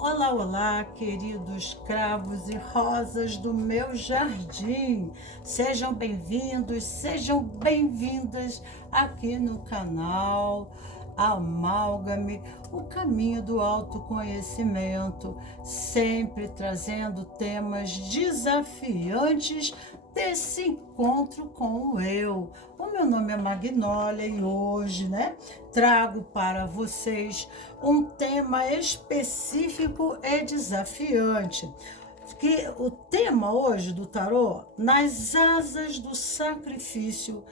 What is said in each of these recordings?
Olá, olá, queridos cravos e rosas do meu jardim. Sejam bem-vindos, sejam bem-vindas aqui no canal Amálgame, o caminho do autoconhecimento, sempre trazendo temas desafiantes desse encontro com o eu. O meu nome é Magnólia e hoje, trago para vocês um tema específico e desafiante. Que o tema hoje do tarô, nas asas do sacrifício,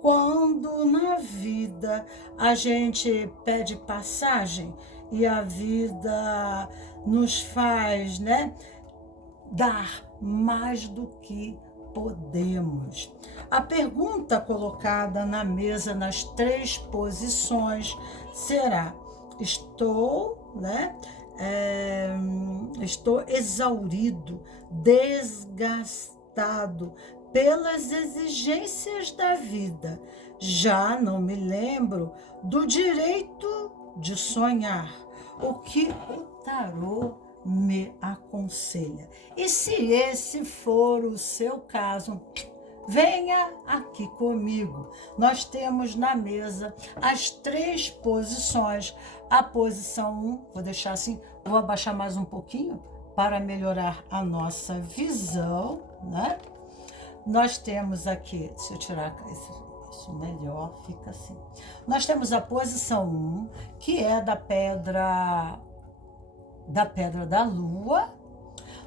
quando na vida a gente pede passagem e a vida nos faz, dar mais do que podemos. A pergunta colocada na mesa nas 3 posições será: estou exaurido, desgastado pelas exigências da vida. Já não me lembro do direito de sonhar. O que o tarô me aconselha? E se esse for o seu caso, venha aqui comigo. Nós temos na mesa as 3 posições. A posição 1, vou deixar assim, vou abaixar mais um pouquinho para melhorar a nossa visão, Nós temos aqui, se eu tirar isso melhor, fica assim. Nós temos a posição 1, que é da pedra da lua.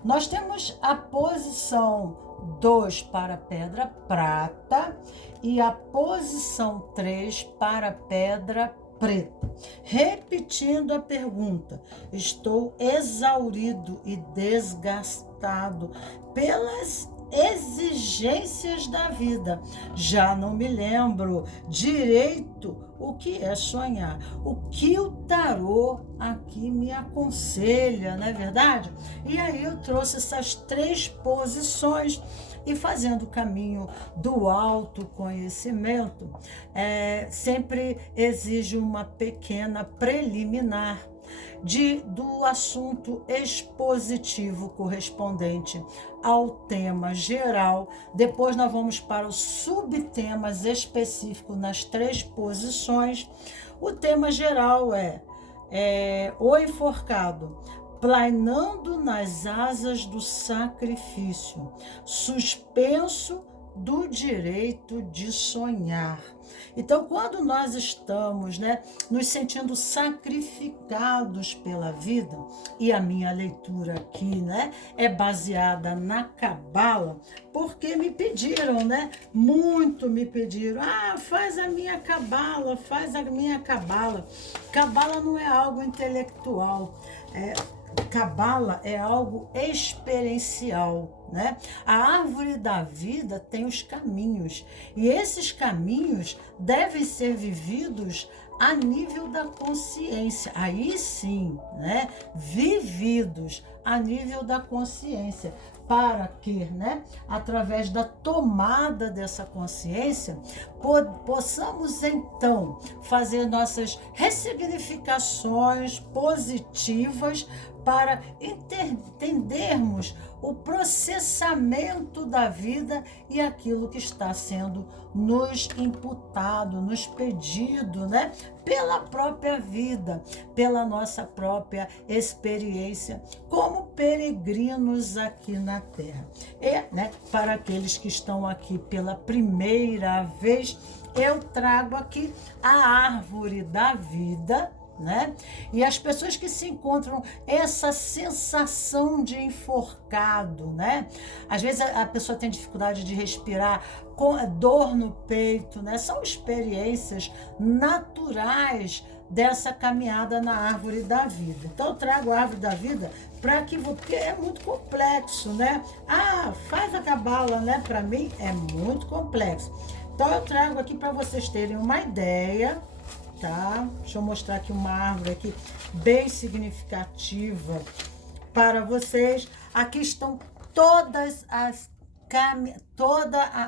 Nós temos a posição 2 para a pedra prata e a posição 3 para a pedra preta. Repetindo a pergunta: estou exaurido e desgastado pelas exigências da vida. Já não me lembro direito o que é sonhar. O que o tarô aqui me aconselha, não é verdade? E aí eu trouxe essas 3 posições e fazendo o caminho do autoconhecimento, sempre exige uma pequena preliminar do assunto expositivo correspondente ao tema geral. Depois nós vamos para os subtemas específicos nas 3 posições. O tema geral é o enforcado, planeando nas asas do sacrifício, suspenso do direito de sonhar. Então, quando nós estamos, nos sentindo sacrificados pela vida, e a minha leitura aqui, é baseada na Cabala, porque me pediram, muito me pediram: faz a minha Cabala, faz a minha Cabala. Cabala não é algo intelectual, Cabala é algo experiencial, A árvore da vida tem os caminhos, e esses caminhos devem ser vividos a nível da consciência. Aí sim, vividos a nível da consciência, para que, através da tomada dessa consciência, possamos então fazer nossas ressignificações positivas para entendermos o processamento da vida e aquilo que está sendo nos imputado, nos pedido, pela própria vida, pela nossa própria experiência como peregrinos aqui na Terra. E, para aqueles que estão aqui pela primeira vez, eu trago aqui a árvore da vida, E as pessoas que se encontram essa sensação de enforcado, Às vezes a pessoa tem dificuldade de respirar, com dor no peito, São experiências naturais dessa caminhada na árvore da vida. Então eu trago a árvore da vida porque é muito complexo, faz a cabala, para mim é muito complexo. Então eu trago aqui para vocês terem uma ideia. Deixa eu mostrar aqui uma árvore aqui bem significativa para vocês. Aqui estão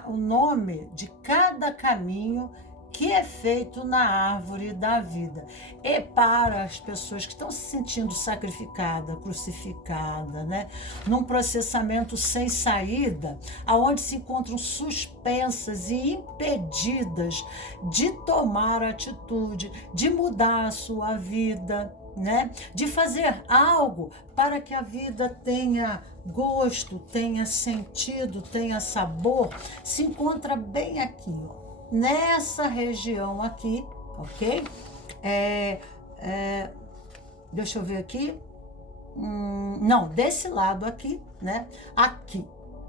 o nome de cada caminho que é feito na árvore da vida. E para as pessoas que estão se sentindo sacrificadas, crucificadas, né? Num processamento sem saída, aonde se encontram suspensas e impedidas de tomar atitude, de mudar a sua vida, né? De fazer algo para que a vida tenha gosto, tenha sentido, tenha sabor, se encontra bem aqui, ó, nessa região aqui, ok? Deixa eu ver aqui. Não, desse lado aqui, né? Aqui,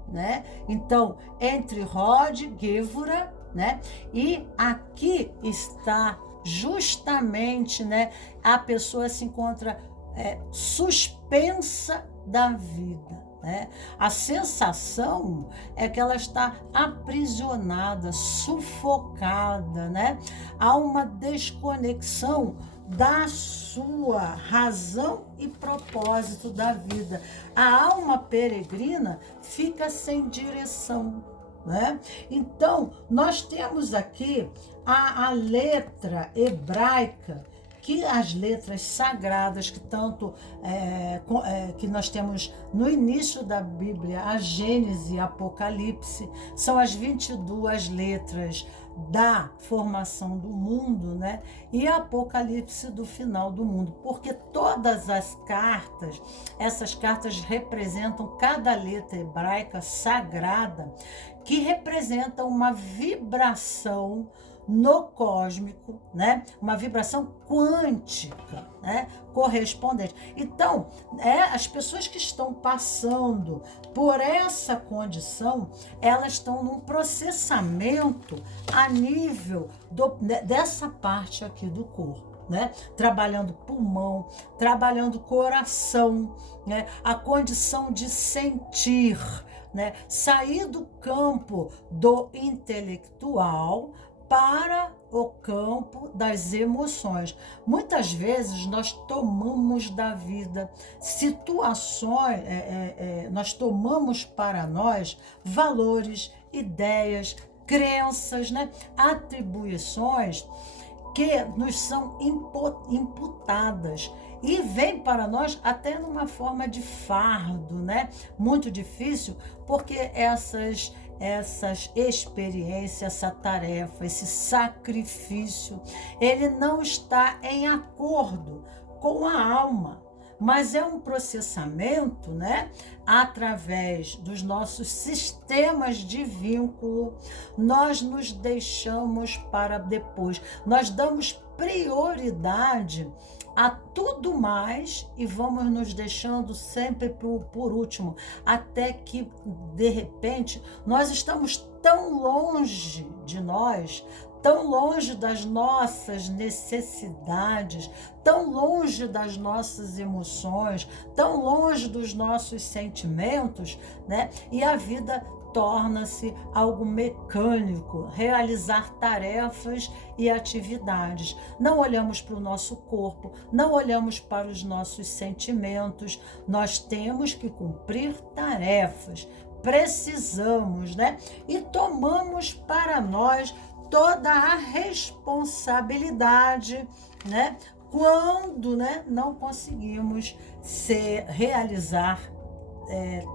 né? Então, entre Rod, Gívora, né? E aqui está justamente, né? A pessoa se encontra suspensa da vida, né? A sensação é que ela está aprisionada, sufocada, né? Há uma desconexão da sua razão e propósito da vida. A alma peregrina fica sem direção, né? Então, nós temos aqui a letra hebraica, que as letras sagradas que tanto que nós temos no início da Bíblia, a Gênese e Apocalipse, são as 22 letras da formação do mundo, né? E Apocalipse do final do mundo, porque todas as cartas, essas cartas representam cada letra hebraica sagrada, que representa uma vibração no cósmico, né? Uma vibração quântica, né? Correspondente. Então, as pessoas que estão passando por essa condição, elas estão num processamento a nível dessa parte aqui do corpo, né? Trabalhando pulmão, trabalhando coração, né? A condição de sentir, né? Sair do campo do intelectual para o campo das emoções. Muitas vezes nós tomamos da vida situações, nós tomamos para nós valores, ideias, crenças, né? Atribuições que nos são imputadas e vem para nós até numa forma de fardo, né? Muito difícil, porque essas experiências, essa tarefa, esse sacrifício, ele não está em acordo com a alma, mas é um processamento, né? Através dos nossos sistemas de vínculo, nós nos deixamos para depois, nós damos prioridade a tudo mais e vamos nos deixando sempre por último, até que, de repente, nós estamos tão longe de nós, tão longe das nossas necessidades, tão longe das nossas emoções, tão longe dos nossos sentimentos, né? E a vida torna-se algo mecânico, realizar tarefas e atividades. Não olhamos para o nosso corpo, não olhamos para os nossos sentimentos, nós temos que cumprir tarefas, precisamos, né? E tomamos para nós toda a responsabilidade, né? Quando, né, não conseguimos realizar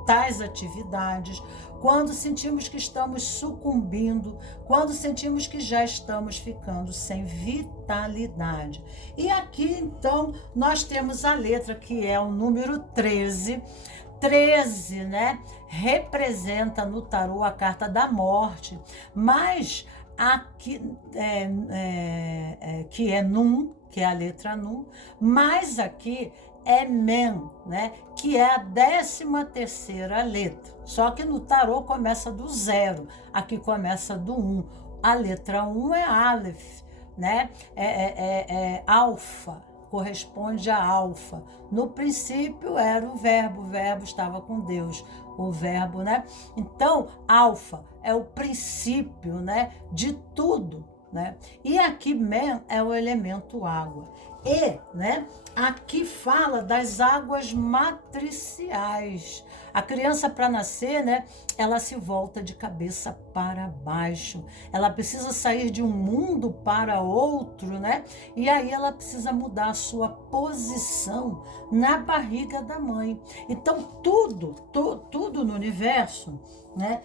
tais atividades, quando sentimos que estamos sucumbindo, quando sentimos que já estamos ficando sem vitalidade. E aqui, então, nós temos a letra que é o número 13. 13, né, representa no tarô a carta da morte, mas aqui que é Num, que é a letra Num, mas aqui é Men, né? Que é a 13ª letra. Só que no tarô começa do 0, aqui começa do 1. A letra 1 é Aleph, né? Alfa, corresponde a alfa. No princípio era o verbo estava com Deus, o verbo, né? Então, alfa é o princípio, né, de tudo, né? E aqui Men é o elemento água. E, né, aqui fala das águas matriciais. A criança, para nascer, né, ela se volta de cabeça para baixo. Ela precisa sair de um mundo para outro, né? E aí ela precisa mudar a sua posição na barriga da mãe. Então, tudo no universo, né,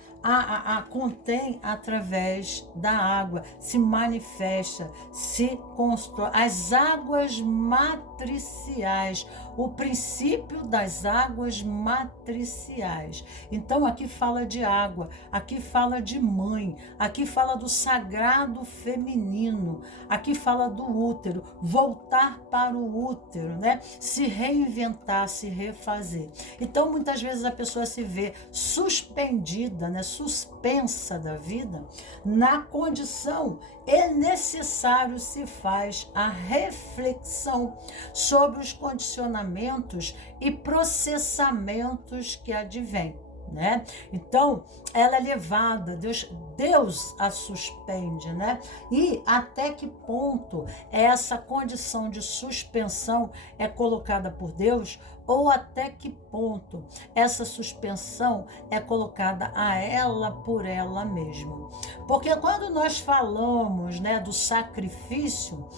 contém através da água, se manifesta, se constrói. As águas matriciais, o princípio das águas matriciais. Então, aqui fala de água, aqui fala de mãe, aqui fala do sagrado feminino, aqui fala do útero, voltar para o útero, né? Se reinventar, se refazer. Então, muitas vezes a pessoa se vê suspendida, né? Suspensa da vida, na condição é necessário se faz a reflexão sobre os condicionamentos e processamentos que advêm, né? Então, ela é levada, Deus a suspende, né? E até que ponto essa condição de suspensão é colocada por Deus, ou até que ponto essa suspensão é colocada a ela por ela mesma. Porque quando nós falamos, né, do sacrifício,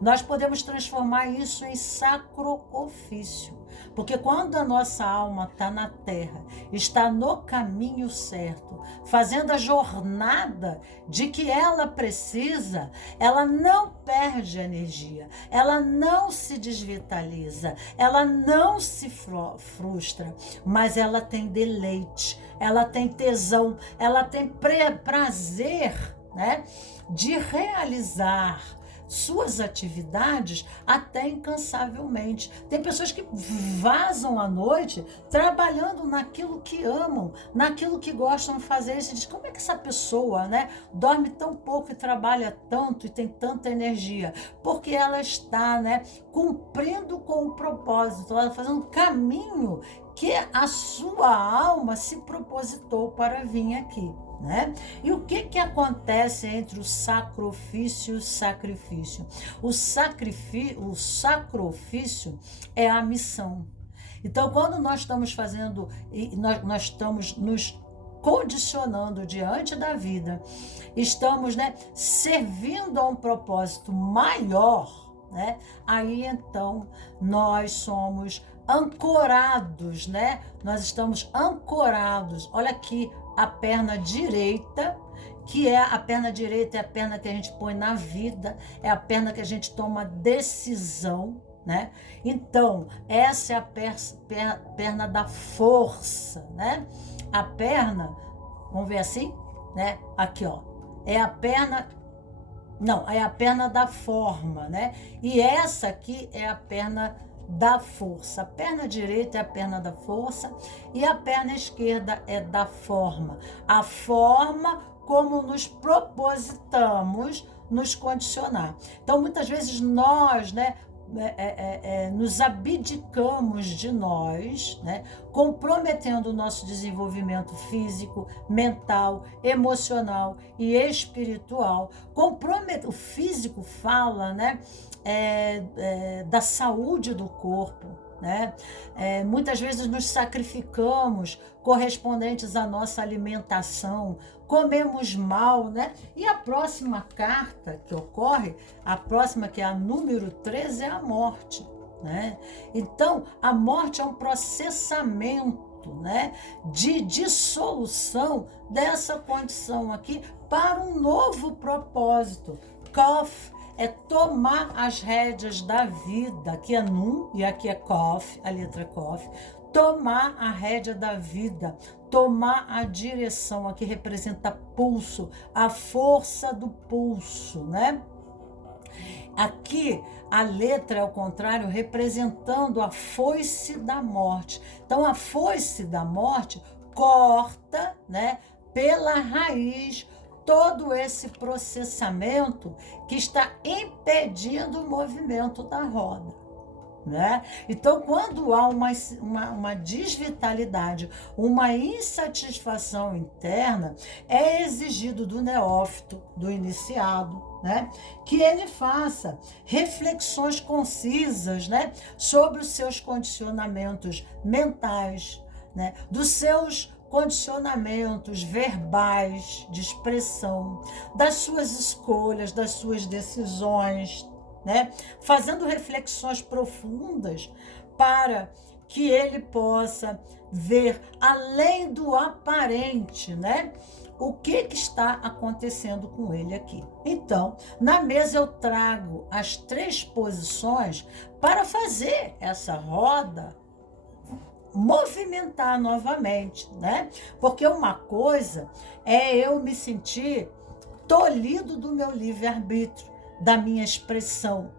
nós podemos transformar isso em sacro-ofício. Porque quando a nossa alma está na terra, está no caminho certo, fazendo a jornada de que ela precisa, ela não perde energia, ela não se desvitaliza, ela não se frustra, mas ela tem deleite, ela tem tesão, ela tem prazer, né, de realizar suas atividades até incansavelmente. Tem pessoas que vazam à noite trabalhando naquilo que amam, naquilo que gostam de fazer. E se diz, como é que essa pessoa, né, dorme tão pouco e trabalha tanto e tem tanta energia? Porque ela está, né, cumprindo com o propósito, ela está fazendo um caminho que a sua alma se propositou para vir aqui, né? E o que acontece entre o sacrofício e o sacrifício? O sacrofício é a missão. Então, quando nós estamos fazendo, nós estamos nos condicionando diante da vida, estamos, né, servindo a um propósito maior, né? Aí então nós somos ancorados, né? Nós estamos ancorados. Olha aqui a perna direita, que é a perna direita, é a perna que a gente põe na vida, é a perna que a gente toma decisão, né? Então, essa é a perna da força, né? A perna, vamos ver assim, né? Aqui, ó, é a perna, não, é a perna da forma, né? E essa aqui é a perna da força. A perna direita é a perna da força e a perna esquerda é da forma. A forma como nos propositamos nos condicionar. Então, muitas vezes nós, né, nos abdicamos de nós, né, comprometendo o nosso desenvolvimento físico, mental, emocional e espiritual. O físico fala, né, da saúde do corpo, né? Muitas vezes nos sacrificamos correspondentes à nossa alimentação, comemos mal, né? E a próxima carta que ocorre, a próxima, que é a número 13, é a morte, né? Então, a morte é um processamento, né, de dissolução dessa condição aqui para um novo propósito. Kof é tomar as rédeas da vida, aqui é Nun e aqui é Kof, a letra Kof. Tomar a rédea da vida, tomar a direção, aqui representa pulso, a força do pulso, né? Aqui a letra é ao contrário, representando a foice da morte. Então a foice da morte corta, né, pela raiz todo esse processamento que está impedindo o movimento da roda. né? Então, quando há uma desvitalidade, uma insatisfação interna, é exigido do neófito, do iniciado, né, que ele faça reflexões concisas, né, sobre os seus condicionamentos mentais, né, dos seus condicionamentos verbais de expressão, das suas escolhas, das suas decisões, né? Fazendo reflexões profundas para que ele possa ver além do aparente, né? O que está acontecendo com ele aqui. Então, na mesa eu trago as 3 posições para fazer essa roda movimentar novamente, né? Porque uma coisa é eu me sentir tolhido do meu livre-arbítrio, da minha expressão,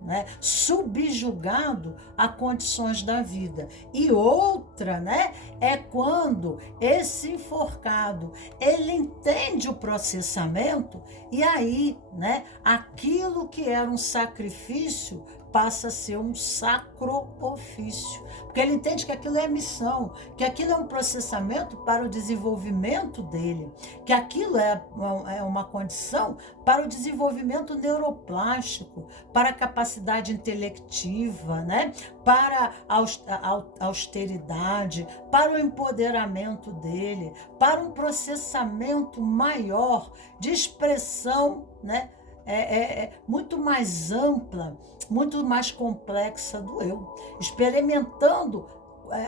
né? Subjugado a condições da vida. E outra, né, é quando esse enforcado, ele entende o processamento e aí, né, aquilo que era um sacrifício passa a ser um sacro ofício, porque ele entende que aquilo é missão, que aquilo é um processamento para o desenvolvimento dele, que aquilo é uma condição para o desenvolvimento neuroplástico, para a capacidade intelectiva, né? Para a austeridade, para o empoderamento dele, para um processamento maior de expressão, né? Muito mais ampla, muito mais complexa do eu, experimentando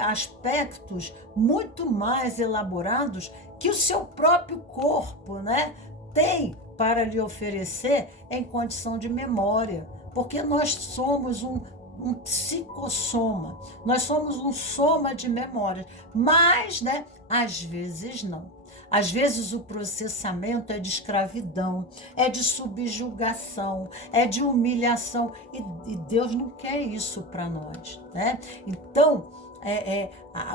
aspectos muito mais elaborados que o seu próprio corpo, né, tem para lhe oferecer em condição de memória, porque nós somos um psicossoma, nós somos um soma de memórias, mas, né, às vezes não. Às vezes o processamento é de escravidão, é de subjugação, é de humilhação, e Deus não quer isso para nós, né? Então,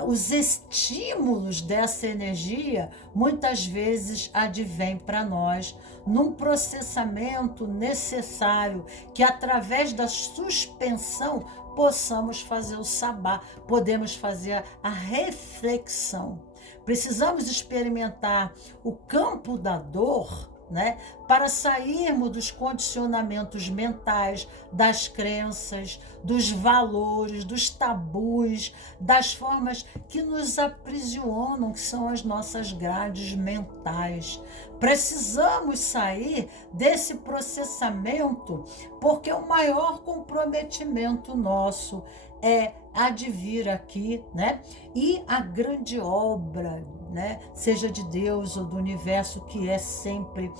os estímulos dessa energia muitas vezes advêm para nós num processamento necessário que, através da suspensão, possamos fazer o sabá, podemos fazer a reflexão. Precisamos experimentar o campo da dor, né, para sairmos dos condicionamentos mentais, das crenças, dos valores, dos tabus, das formas que nos aprisionam, que são as nossas grades mentais. Precisamos sair desse processamento, porque o maior comprometimento nosso é advir aqui, né? E a grande obra, né, seja de Deus ou do universo, que é sempre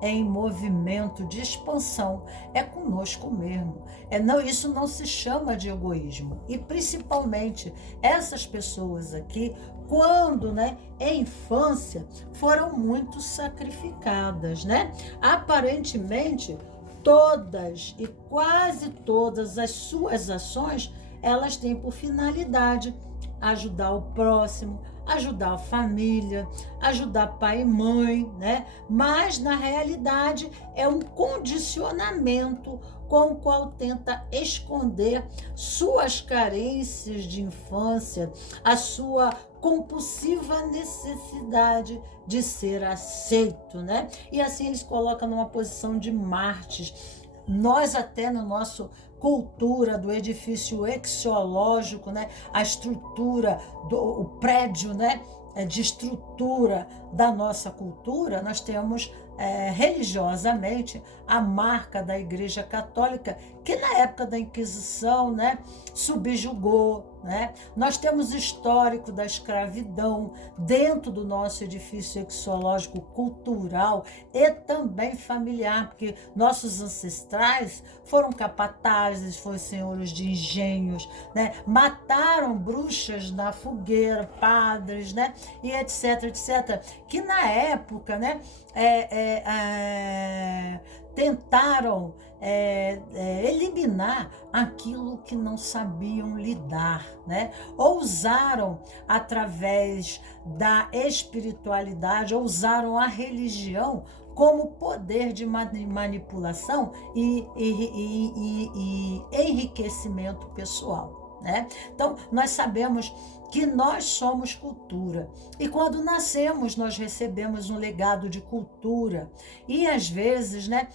em movimento de expansão, é conosco mesmo. Isso não se chama de egoísmo. E principalmente essas pessoas aqui, quando, né, em infância, foram muito sacrificadas, né? Aparentemente, todas e quase todas as suas ações, elas têm por finalidade ajudar o próximo, ajudar a família, ajudar pai e mãe, né? Mas, na realidade, é um condicionamento com o qual tenta esconder suas carências de infância, a sua compulsiva necessidade de ser aceito, né? E assim eles colocam numa posição de mártires. Nós até no nosso cultura do edifício axiológico, né, a estrutura o prédio, né, de estrutura da nossa cultura, nós temos religiosamente a marca da Igreja Católica, que na época da Inquisição, né, subjugou, né? Nós temos o histórico da escravidão dentro do nosso edifício axiológico cultural e também familiar, porque nossos ancestrais foram capatazes, foram senhores de engenhos, né? Mataram bruxas na fogueira, padres, né? E etc, etc, que na época, né, tentaram eliminar aquilo que não sabiam lidar, né? Ousaram, através da espiritualidade, ousaram a religião como poder de manipulação e enriquecimento pessoal, né? Então, nós sabemos que nós somos cultura. E quando nascemos, nós recebemos um legado de cultura. E às vezes, né,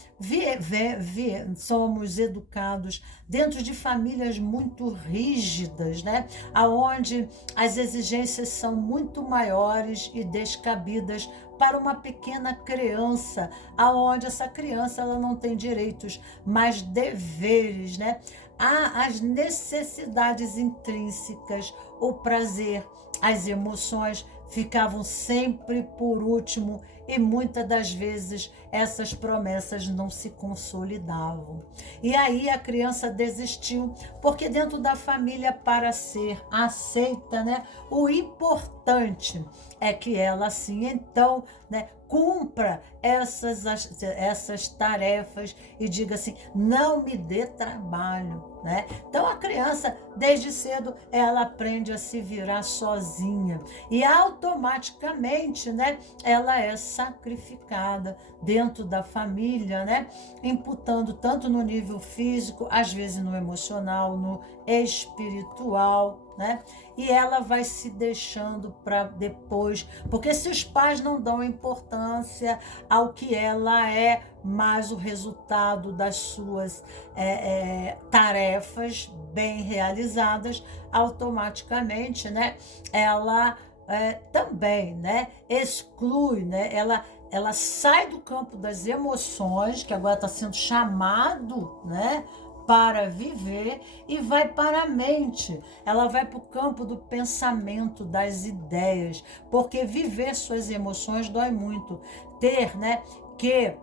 somos educados dentro de famílias muito rígidas, né, onde as exigências são muito maiores e descabidas para uma pequena criança, aonde essa criança ela não tem direitos, mas deveres, né? Há as necessidades intrínsecas, o prazer, as emoções ficavam sempre por último e muitas das vezes essas promessas não se consolidavam. E aí a criança desistiu, porque dentro da família, para ser aceita, né, o importante é que ela assim, então, né, cumpra essas tarefas e diga assim, não me dê trabalho, né? Então a criança, desde cedo, ela aprende a se virar sozinha e automaticamente, né, ela é sacrificada dentro da família, né, imputando tanto no nível físico, às vezes no emocional, no espiritual, né? E ela vai se deixando para depois, porque se os pais não dão importância ao que ela é, mas o resultado das suas tarefas bem realizadas, automaticamente, né, ela também, né, exclui, né, ela sai do campo das emoções, que agora está sendo chamado, né, para viver, e vai para a mente, ela vai para o campo do pensamento, das ideias, porque viver suas emoções dói muito, ter, né, que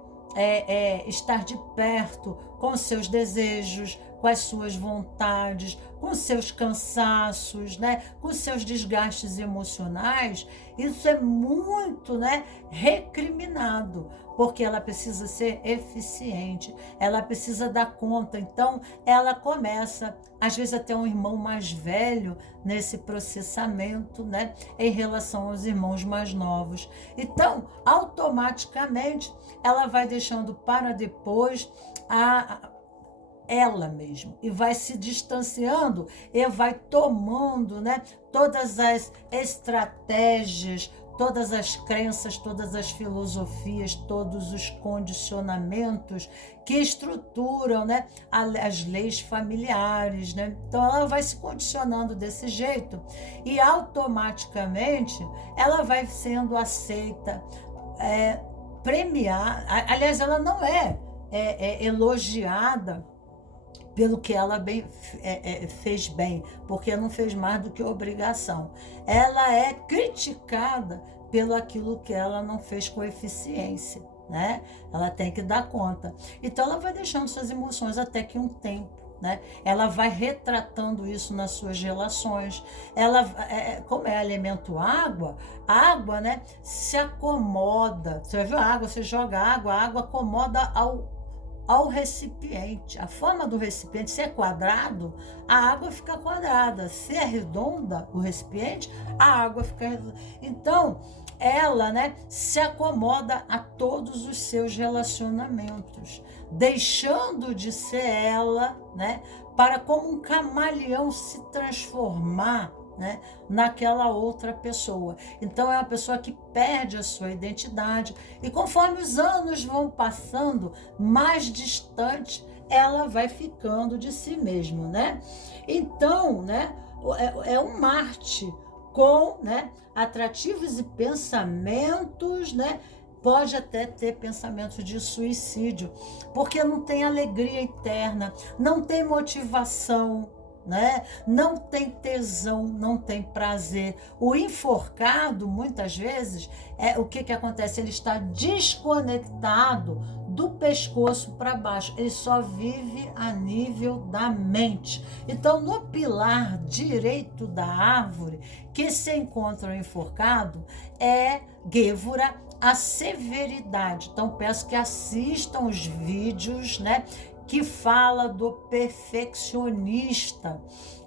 estar de perto com seus desejos, com as suas vontades, com seus cansaços, né, com seus desgastes emocionais, isso é muito, né, recriminado, porque ela precisa ser eficiente, ela precisa dar conta. Então, ela começa, às vezes até um irmão mais velho, nesse processamento, né, em relação aos irmãos mais novos. Então, automaticamente, ela vai deixando para depois ela mesma, e vai se distanciando e vai tomando, né, todas as estratégias, todas as crenças, todas as filosofias, todos os condicionamentos que estruturam, né, as leis familiares, né? Então ela vai se condicionando desse jeito e automaticamente ela vai sendo aceita, premiada. Aliás, ela não é elogiada pelo que ela fez bem, porque não fez mais do que obrigação. Ela é criticada pelo aquilo que ela não fez com eficiência, né? Ela tem que dar conta. Então ela vai deixando suas emoções até que um tempo, né? Ela vai retratando isso nas suas relações. Ela, como é elemento água, a água, né, se acomoda. Você vai ver a água, você joga água, a água acomoda ao recipiente. A forma do recipiente, se é quadrado, a água fica quadrada. Se é redonda o recipiente, a água fica redonda. Então, ela, né, se acomoda a todos os seus relacionamentos, deixando de ser ela, né, para como um camaleão se transformar, né, naquela outra pessoa. Então é uma pessoa que perde a sua identidade e conforme os anos vão passando, mais distante ela vai ficando de si mesma, né? Então, né, é um Marte com, né, atrativos e pensamentos, né? Pode até ter pensamentos de suicídio, porque não tem alegria interna, não tem motivação, né? Não tem tesão, não tem prazer. O enforcado, muitas vezes, o que acontece? Ele está desconectado do pescoço para baixo. Ele só vive a nível da mente. Então, no pilar direito da árvore, que se encontra o enforcado, é Gévora, a severidade. Então, peço que assistam os vídeos, né, que fala do perfeccionista,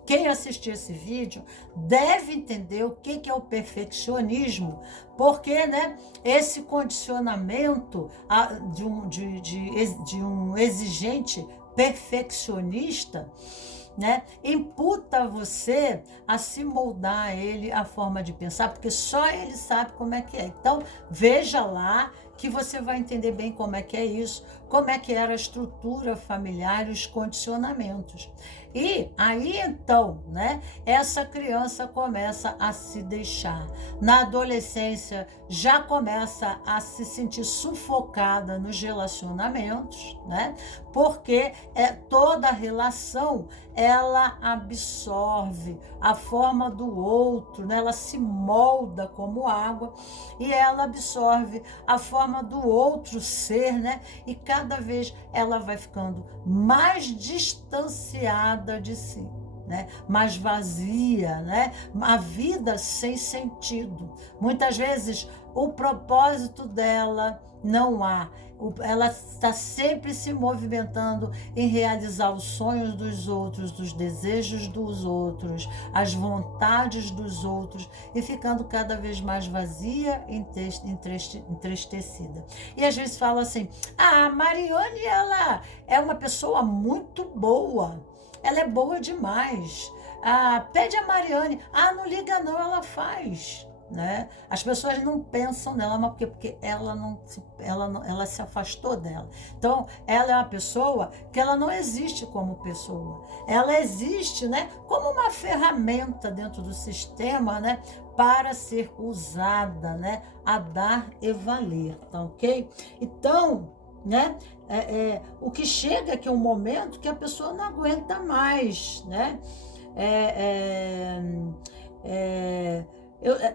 quem assistir esse vídeo deve entender o que é o perfeccionismo, porque, né, esse condicionamento de um exigente perfeccionista, né, imputa você a se moldar a ele a forma de pensar, porque só ele sabe como é que é. Então, veja lá que você vai entender bem como é que é isso, como é que era a estrutura familiar e os condicionamentos. E aí, então, né, essa criança começa a se deixar. Na adolescência, já começa a se sentir sufocada nos relacionamentos, né? Porque toda relação, ela absorve a forma do outro, né? Ela se molda como água e ela absorve a forma do outro ser, né? E cada vez ela vai ficando mais distanciada de si, né? Mais vazia, né? A vida sem sentido. Muitas vezes o propósito dela não há. Ela está sempre se movimentando em realizar os sonhos dos outros, os desejos dos outros, as vontades dos outros, e ficando cada vez mais vazia e entristecida. E às vezes fala assim: a Mariane, ela é uma pessoa muito boa, ela é boa demais. Pede a Mariane, não liga não, ela faz. Né? As pessoas não pensam nela, mas porque ela se afastou dela. Então, ela é uma pessoa que ela não existe como pessoa. Ela existe, né, como uma ferramenta dentro do sistema, né, para ser usada, né, a dar e valer, tá ok? Então, né, o que chega é que é um momento que a pessoa não aguenta mais, né?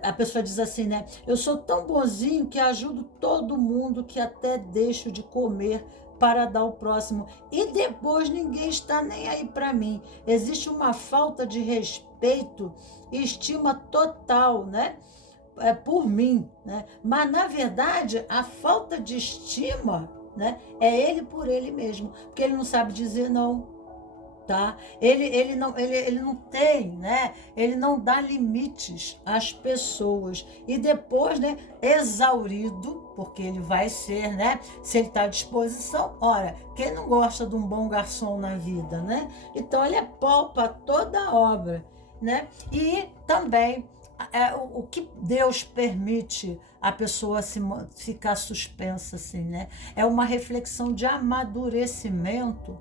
A pessoa diz assim, né? Eu sou tão bonzinho que ajudo todo mundo que até deixo de comer para dar ao próximo. E depois ninguém está nem aí para mim. Existe uma falta de respeito e estima total, né? Por mim, né? Mas, na verdade, a falta de estima, né, é ele por ele mesmo. Porque ele não sabe dizer não. Tá? Ele não tem, né? Ele não dá limites às pessoas. E depois, né, exaurido, porque ele vai ser, né? Se ele está à disposição, ora, quem não gosta de um bom garçom na vida, né? Então ele poupa toda a obra, né? E também o que Deus permite a pessoa ficar suspensa assim, né? É uma reflexão de amadurecimento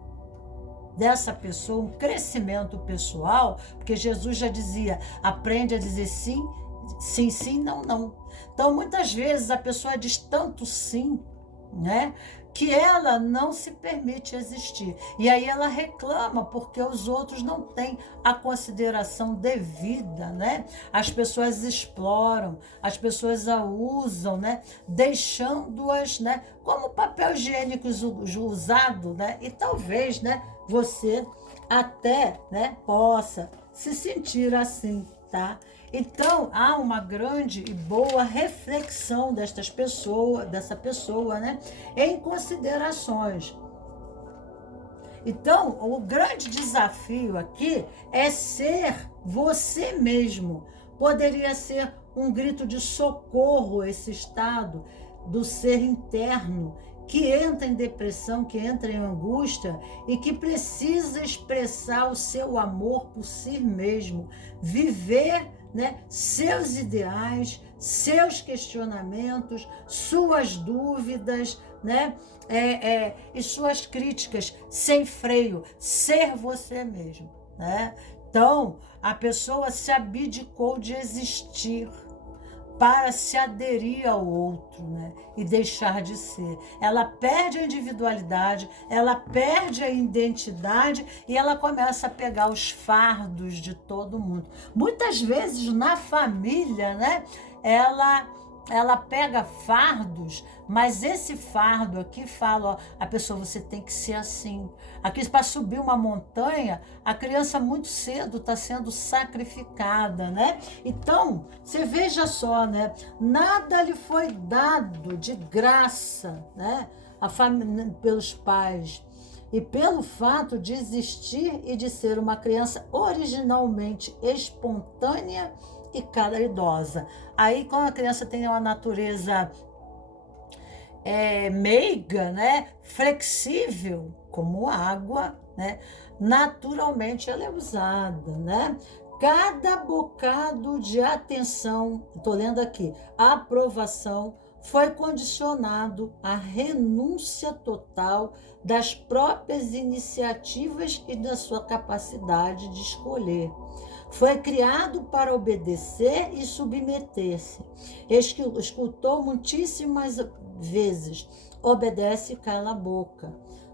dessa pessoa, um crescimento pessoal, porque Jesus já dizia, aprende a dizer sim, sim, sim, não, não. Então, muitas vezes a pessoa diz tanto sim, né, que ela não se permite existir. E aí ela reclama porque os outros não têm a consideração devida, né? As pessoas exploram, as pessoas a usam, né? Deixando-as, né, como papel higiênico usado, né? E talvez, né, você até, né, possa se sentir assim, tá? Então, há uma grande e boa reflexão dessa pessoa, né, em considerações. Então, o grande desafio aqui é ser você mesmo. Poderia ser um grito de socorro esse estado do ser interno que entra em depressão, que entra em angústia e que precisa expressar o seu amor por si mesmo, viver, né, seus ideais, seus questionamentos, suas dúvidas, né, e suas críticas, sem freio, ser você mesmo, né? Então, a pessoa se abdicou de existir para se aderir ao outro, né? E deixar de ser. Ela perde a individualidade, ela perde a identidade e ela começa a pegar os fardos de todo mundo. Muitas vezes na família, né? Ela pega fardos, mas esse fardo aqui fala, ó, a pessoa, você tem que ser assim. Aqui, para subir uma montanha, a criança muito cedo está sendo sacrificada, né? Então, você veja só, né? Nada lhe foi dado de graça, né? Pelos pais. e pelo fato de existir e de ser uma criança originalmente espontânea e caridosa. Aí, quando a criança tem uma natureza meiga, né, flexível, como água, né, naturalmente ela é usada, né? Cada bocado de atenção, estou lendo aqui, aprovação, foi condicionado à renúncia total das próprias iniciativas e da sua capacidade de escolher. Foi criado para obedecer e submeter-se. Escutou muitíssimas vezes, obedece e cala a boca,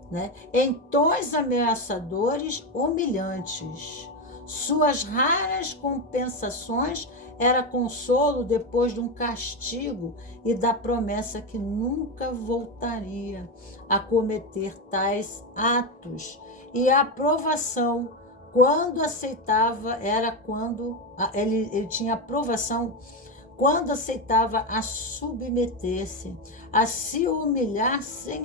né? Em tons ameaçadores, humilhantes. Suas raras compensações era consolo depois de um castigo e da promessa que nunca voltaria a cometer tais atos. E a aprovação, quando aceitava, era quando ele tinha aprovação, quando aceitava a submeter-se, a se humilhar sem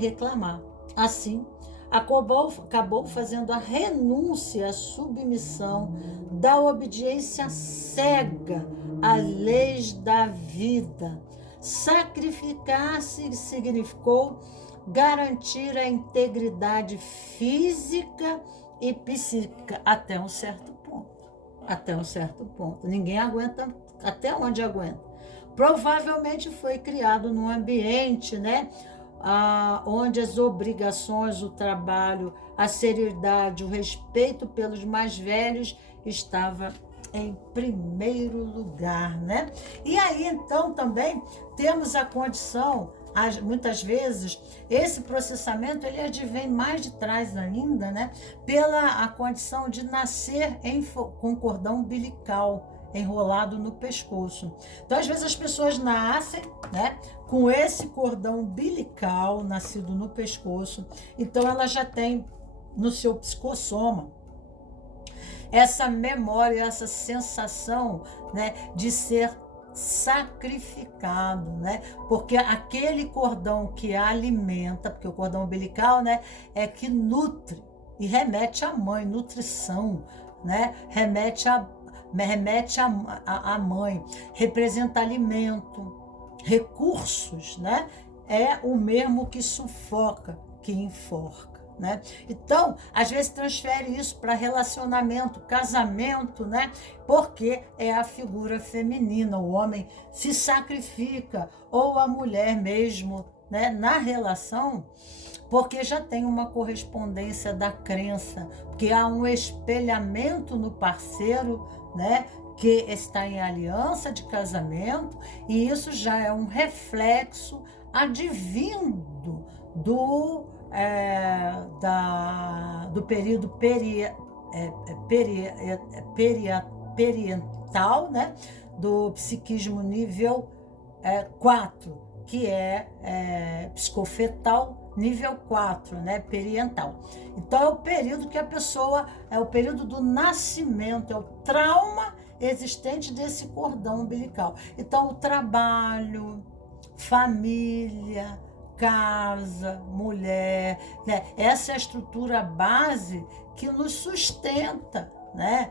reclamar. Assim, acabou fazendo a renúncia à submissão da obediência cega às leis da vida. Sacrificar-se significou garantir a integridade física e psíquica até um certo ponto. Até um certo ponto. Ninguém aguenta até onde aguenta. Provavelmente foi criado num ambiente, né, onde as obrigações, o trabalho, a seriedade, o respeito pelos mais velhos estava em primeiro lugar, né? E aí, então, também temos a condição, muitas vezes, esse processamento, ele advém mais de trás ainda, né? Pela a condição de nascer com cordão umbilical enrolado no pescoço. Então, às vezes, as pessoas nascem, né, com esse cordão umbilical nascido no pescoço. Então, ela já tem no seu psicossoma essa memória, essa sensação, né, de ser sacrificado, né? Porque aquele cordão que alimenta, porque o cordão umbilical, né, é que nutre e remete à mãe, nutrição, né? Remete à mãe, representa alimento, recursos, né? É o mesmo que sufoca, que enforca. Né? Então, às vezes transfere isso para relacionamento, casamento, né? Porque é a figura feminina, o homem se sacrifica, ou a mulher mesmo, né? Na relação, porque já tem uma correspondência da crença, que há um espelhamento no parceiro, né? Que está em aliança de casamento, e isso já é um reflexo advindo do período periental, né? Do psiquismo nível 4, que é psicofetal nível 4, né? Periental. Então, é o período que a pessoa, é o período do nascimento, é o trauma existente desse cordão umbilical. Então, o trabalho, família, casa, mulher, né? Essa é a estrutura base que nos sustenta, né?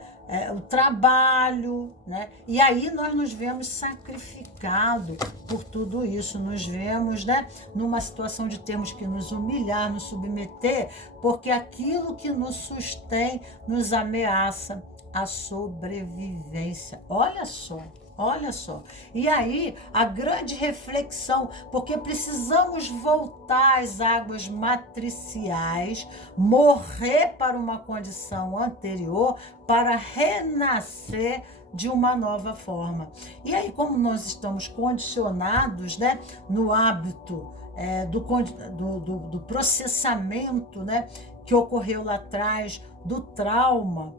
O trabalho, né? E aí nós nos vemos sacrificados por tudo isso, nos vemos, né, numa situação de termos que nos humilhar, nos submeter, porque aquilo que nos sustém nos ameaça a sobrevivência. Olha só. Olha só, e aí a grande reflexão, porque precisamos voltar às águas matriciais, morrer para uma condição anterior, para renascer de uma nova forma. E aí, como nós estamos condicionados, né, no hábito do processamento, né, que ocorreu lá atrás, do trauma,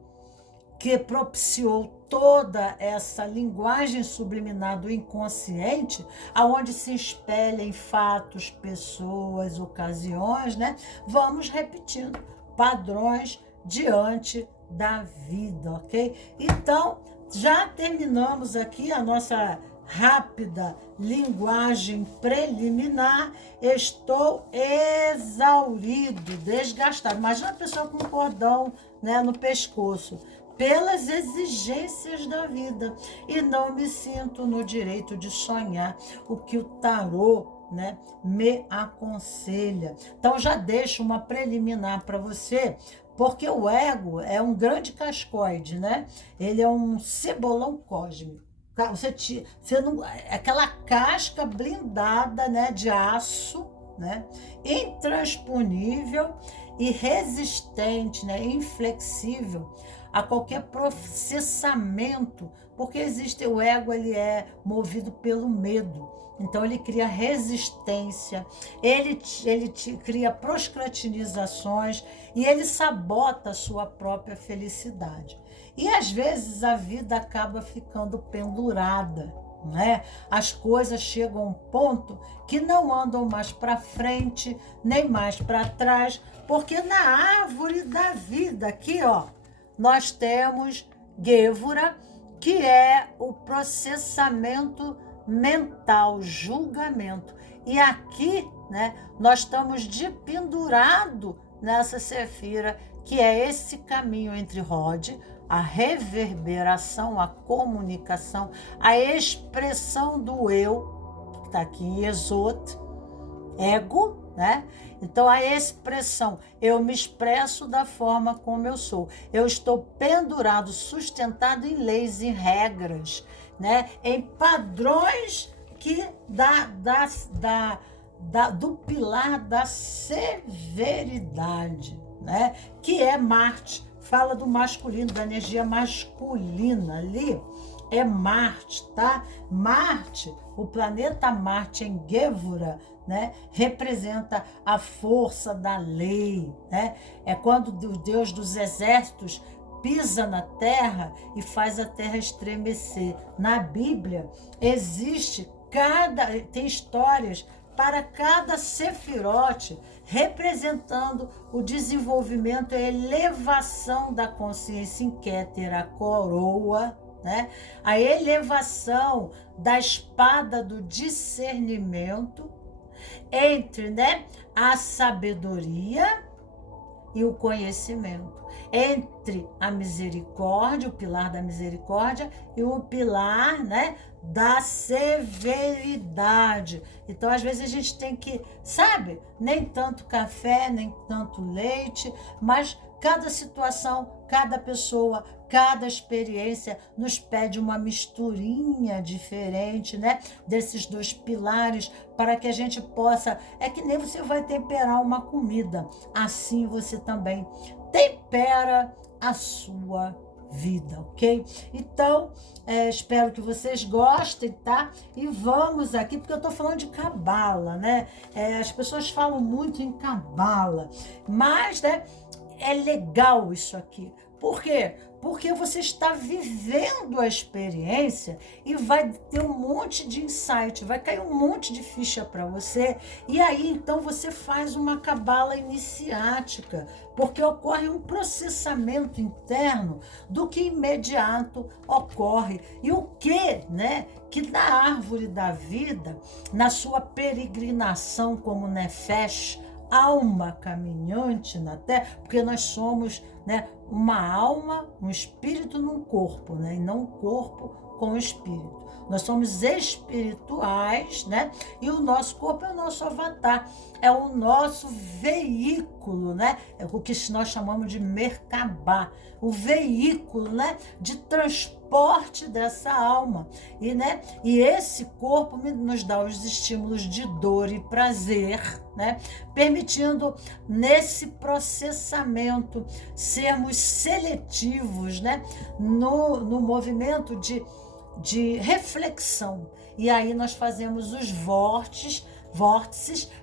que propiciou toda essa linguagem subliminar do inconsciente, aonde se espelham fatos, pessoas, ocasiões, né? Vamos repetindo padrões diante da vida, ok? Então, já terminamos aqui a nossa rápida linguagem preliminar, estou exaurido, desgastado. Imagina a pessoa com um cordão, né, no pescoço, pelas exigências da vida, e não me sinto no direito de sonhar o que o tarô, né, me aconselha. Então já deixo uma preliminar para você, porque o ego é um grande cascoide, né? Ele é um cebolão cósmico. Você não, aquela casca blindada, né, de aço, né, intransponível e resistente, né, inflexível a qualquer processamento, porque existe o ego, ele é movido pelo medo. Então ele cria resistência, ele cria procrastinizações e ele sabota a sua própria felicidade. E às vezes a vida acaba ficando pendurada, né? As coisas chegam a um ponto que não andam mais para frente, nem mais para trás, porque na árvore da vida aqui, ó, nós temos Gévora, que é o processamento mental, julgamento. E aqui, né, nós estamos de pendurado nessa Sefira, que é esse caminho entre Rod, a reverberação, a comunicação, a expressão do eu, que está aqui em Exot, ego, né? Então, a expressão, eu me expresso da forma como eu sou. Eu estou pendurado, sustentado em leis e regras, né? Em padrões que do pilar da severidade, né? Que é Marte. Fala do masculino, da energia masculina ali, é Marte, tá? Marte, o planeta Marte em Gévora, né, representa a força da lei, né? É quando o Deus dos exércitos pisa na terra e faz a terra estremecer. Na Bíblia tem histórias para cada sefirote, representando o desenvolvimento e a elevação da consciência inquieta, a coroa, né? A elevação da espada do discernimento entre, né, a sabedoria e o conhecimento, entre a misericórdia, o pilar da misericórdia, e o pilar, né, da severidade. Então, às vezes a gente tem que, sabe, nem tanto café, nem tanto leite, mas cada situação, cada pessoa, cada experiência nos pede uma misturinha diferente, né, desses dois pilares, para que a gente possa, é que nem você vai temperar uma comida, assim você também tempera a sua vida, ok? Então, espero que vocês gostem, tá? E vamos aqui, porque eu tô falando de cabala, né? As pessoas falam muito em cabala, mas, né, é legal isso aqui. Por quê? Porque você está vivendo a experiência e vai ter um monte de insight, vai cair um monte de ficha para você, e aí então você faz uma cabala iniciática, porque ocorre um processamento interno do que imediato ocorre. E o que, né, que na árvore da vida, na sua peregrinação como Nefesh, alma caminhante na Terra, porque nós somos, né, uma alma, um espírito num corpo, né, e não um corpo com espírito. Nós somos espirituais, né, e o nosso corpo é o nosso avatar, é o nosso veículo, né, é o que nós chamamos de Merkabah, o veículo, né, de transporte dessa alma. E, né, e esse corpo nos dá os estímulos de dor e prazer, né, permitindo nesse processamento sermos seletivos, né, no movimento de reflexão. E aí nós fazemos os vórtices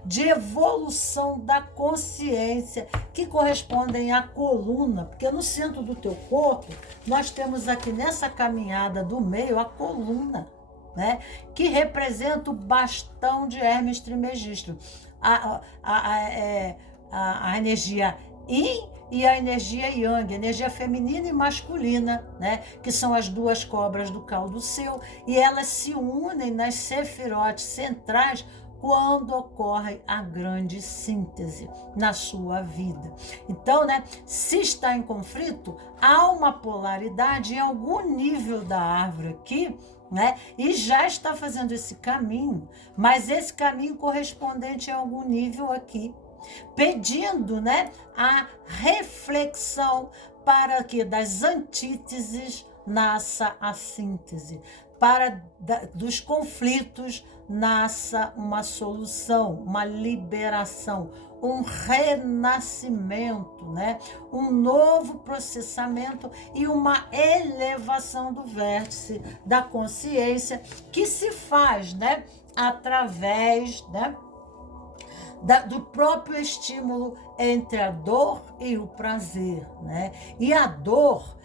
de evolução da consciência, que correspondem à coluna, porque no centro do teu corpo nós temos aqui nessa caminhada do meio a coluna, né, que representa o bastão de Hermes Trismegisto, a energia Yin e a energia Yang, energia feminina e masculina, né? Que são as duas cobras do caldo seu, e elas se unem nas sefirotes centrais quando ocorre a grande síntese na sua vida. Então, né, se está em conflito, há uma polaridade em algum nível da árvore aqui, né, e já está fazendo esse caminho, mas esse caminho correspondente a algum nível aqui, pedindo, né, a reflexão para que das antíteses nasça a síntese, para dos conflitos nasça uma solução, uma liberação, um renascimento, né? Um novo processamento e uma elevação do vértice da consciência que se faz, né, através, né, do próprio estímulo entre a dor e o prazer, né? E a dor,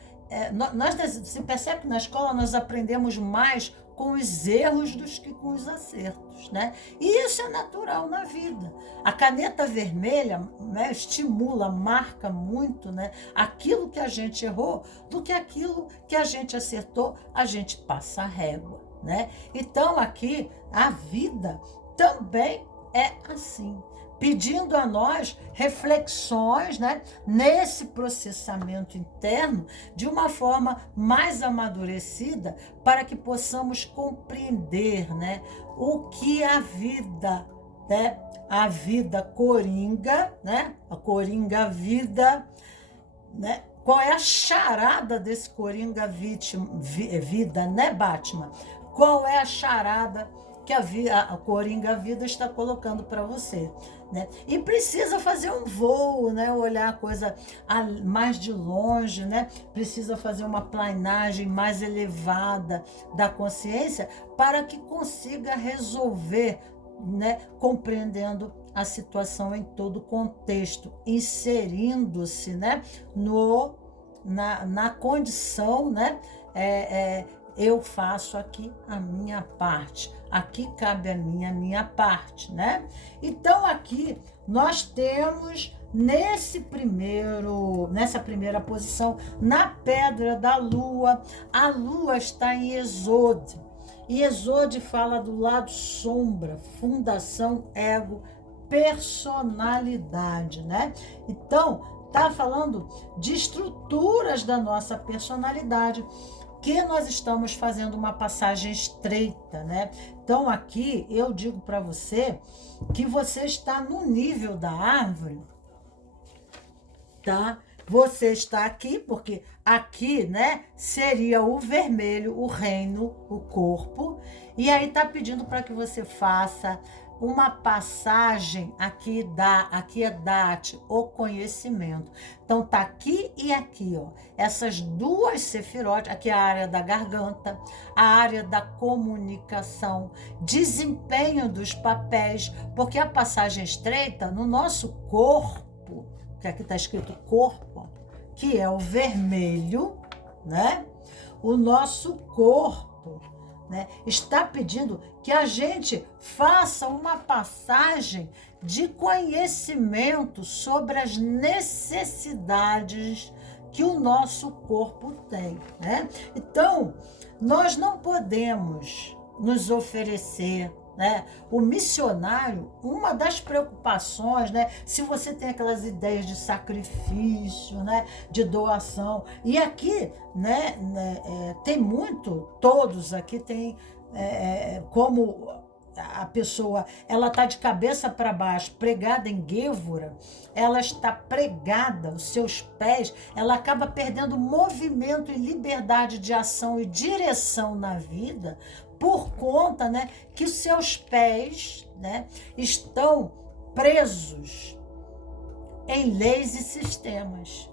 se percebe que na escola nós aprendemos mais com os erros do que com os acertos, né? E isso é natural na vida. A caneta vermelha, né, estimula, marca muito, né, aquilo que a gente errou do que aquilo que a gente acertou, a gente passa a régua, né? Então aqui a vida também é assim, pedindo a nós reflexões, né, nesse processamento interno de uma forma mais amadurecida para que possamos compreender, né, o que a vida, né, a vida coringa, né, a coringa vida, né, qual é a charada desse coringa vida, né, Batman? Qual é a charada que a coringa vida está colocando para você, né? E precisa fazer um voo, né? Olhar a coisa mais de longe, né? Precisa fazer uma planagem mais elevada da consciência para que consiga resolver, né? Compreendendo a situação em todo o contexto, inserindo-se, né? Na condição, né? Eu faço aqui a minha parte, aqui cabe a minha parte, né? Então aqui nós temos nessa primeira posição, na pedra da lua, a lua está em Êxodo, e Êxodo fala do lado sombra, fundação, ego, personalidade, né? Então, tá falando de estruturas da nossa personalidade, que nós estamos fazendo uma passagem estreita, né? Então aqui eu digo para você que você está no nível da árvore, tá? Você está aqui, porque aqui, né, seria o vermelho, o reino, o corpo, e aí tá pedindo para que você faça uma passagem aqui é date, o conhecimento. Então tá aqui e aqui, ó. Essas duas sefirotes, aqui é a área da garganta, a área da comunicação, desempenho dos papéis, porque a passagem estreita no nosso corpo, que aqui está escrito corpo, que é o vermelho, né? O nosso corpo, né, está pedindo que a gente faça uma passagem de conhecimento sobre as necessidades que o nosso corpo tem, né? Então, nós não podemos nos oferecer, né? O missionário, uma das preocupações, né? Se você tem aquelas ideias de sacrifício, né? De doação, e aqui, né? Tem muito, todos aqui têm como a pessoa, ela está de cabeça para baixo, pregada em Gévora, ela está pregada, os seus pés, ela acaba perdendo movimento e liberdade de ação e direção na vida, por conta, né, que os seus pés, né, estão presos em leis e sistemas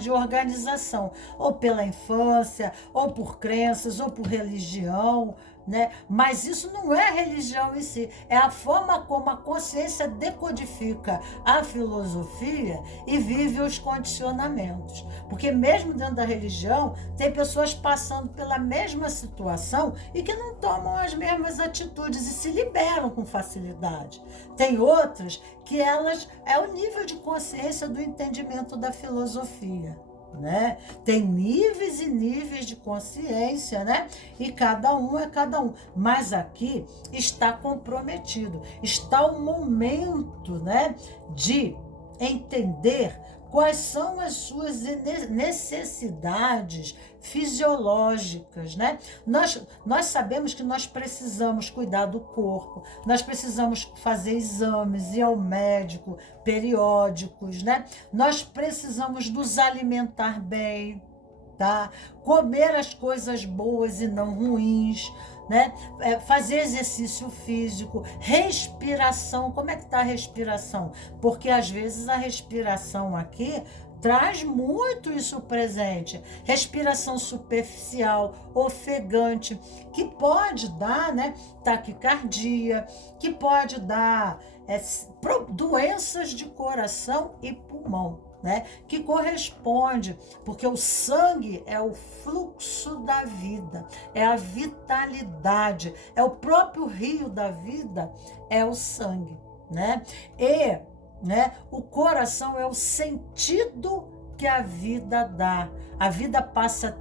de organização, ou pela infância, ou por crenças, ou por religião, né? Mas isso não é a religião em si, é a forma como a consciência decodifica a filosofia e vive os condicionamentos. Porque mesmo dentro da religião, tem pessoas passando pela mesma situação e que não tomam as mesmas atitudes e se liberam com facilidade. Tem outras que elas é o nível de consciência do entendimento da filosofia. Né? Tem níveis e níveis de consciência, né? E cada um é cada um. Mas aqui está comprometido, está o momento, né, de entender quais são as suas necessidades fisiológicas, né? Nós sabemos que nós precisamos cuidar do corpo, nós precisamos fazer exames, ir ao médico, periódicos, né? Nós precisamos nos alimentar bem, tá? Comer as coisas boas e não ruins, né? Fazer exercício físico, respiração. Como é que está a respiração? Porque às vezes a respiração aqui traz muito isso presente. Respiração superficial, ofegante, que pode dar, né, taquicardia, que pode dar doenças de coração e pulmão, né, que corresponde, porque o sangue é o fluxo da vida, é a vitalidade, é o próprio rio da vida, é o sangue, né? E, né, o coração é o sentido que a vida dá. A vida passa a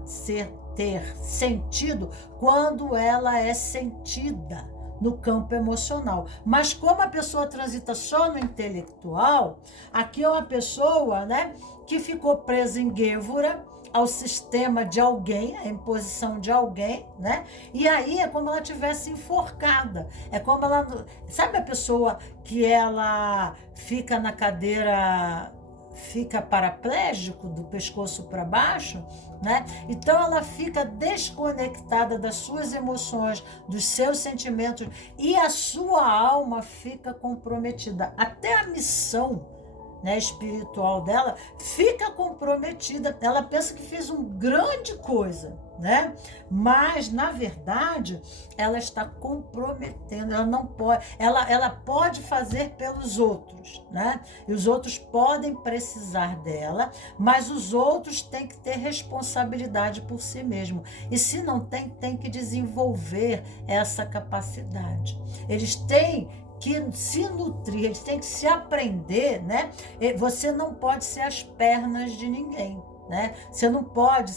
ter sentido quando ela é sentida no campo emocional. Mas como a pessoa transita só no intelectual, aqui é uma pessoa, né, que ficou presa em Gevura, ao sistema de alguém, a imposição de alguém, né? E aí é como ela tivesse enforcada. É como ela... Sabe a pessoa que ela fica na cadeira, fica paraplégico do pescoço para baixo, né? Então ela fica desconectada das suas emoções, dos seus sentimentos, e a sua alma fica comprometida. Até a missão, né, espiritual dela fica comprometida. Ela pensa que fez uma grande coisa, né? Mas na verdade ela está comprometendo. Ela não pode, ela pode fazer pelos outros, né? E os outros podem precisar dela, mas os outros têm que ter responsabilidade por si mesmo. E se não tem, tem que desenvolver essa capacidade. Eles têm que se nutrir, eles têm que se aprender, né? Você não pode ser as pernas de ninguém, né? Você não pode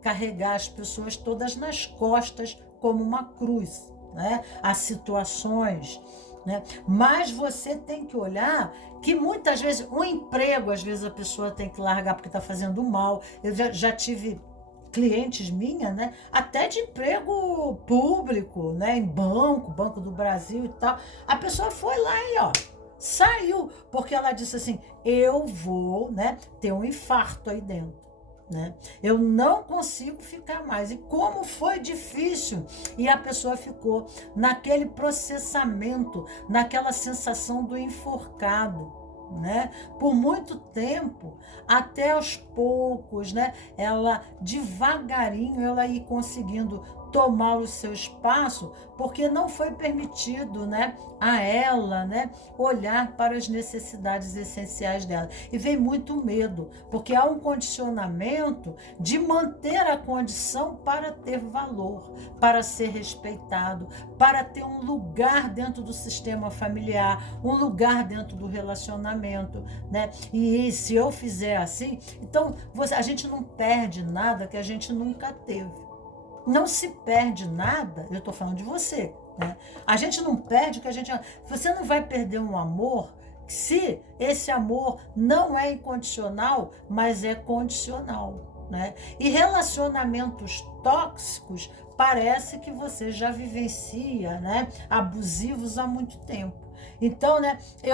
carregar as pessoas todas nas costas como uma cruz, né? As situações, né? Mas você tem que olhar que muitas vezes um emprego, às vezes a pessoa tem que largar porque está fazendo mal. Eu já tive clientes minhas, né, até de emprego público, né, em Banco do Brasil e tal. A pessoa foi lá e, ó, saiu, porque ela disse assim, eu vou, né, ter um infarto aí dentro, né? Eu não consigo ficar mais. E como foi difícil. E a pessoa ficou naquele processamento, naquela sensação do enforcado, né? Por muito tempo, até aos poucos, né? Ela devagarinho ela ir conseguindo tomar o seu espaço, porque não foi permitido, né, a ela, né, olhar para as necessidades essenciais dela. E vem muito medo, porque há um condicionamento de manter a condição para ter valor, para ser respeitado, para ter um lugar dentro do sistema familiar, um lugar dentro do relacionamento, né? E se eu fizer assim, então a gente não perde nada que a gente nunca teve. Não se perde nada, eu estou falando de você, né? A gente não perde o que a gente... Você não vai perder um amor se esse amor não é incondicional, mas é condicional, né? E relacionamentos tóxicos parece que você já vivencia, né, abusivos há muito tempo. Então, né, e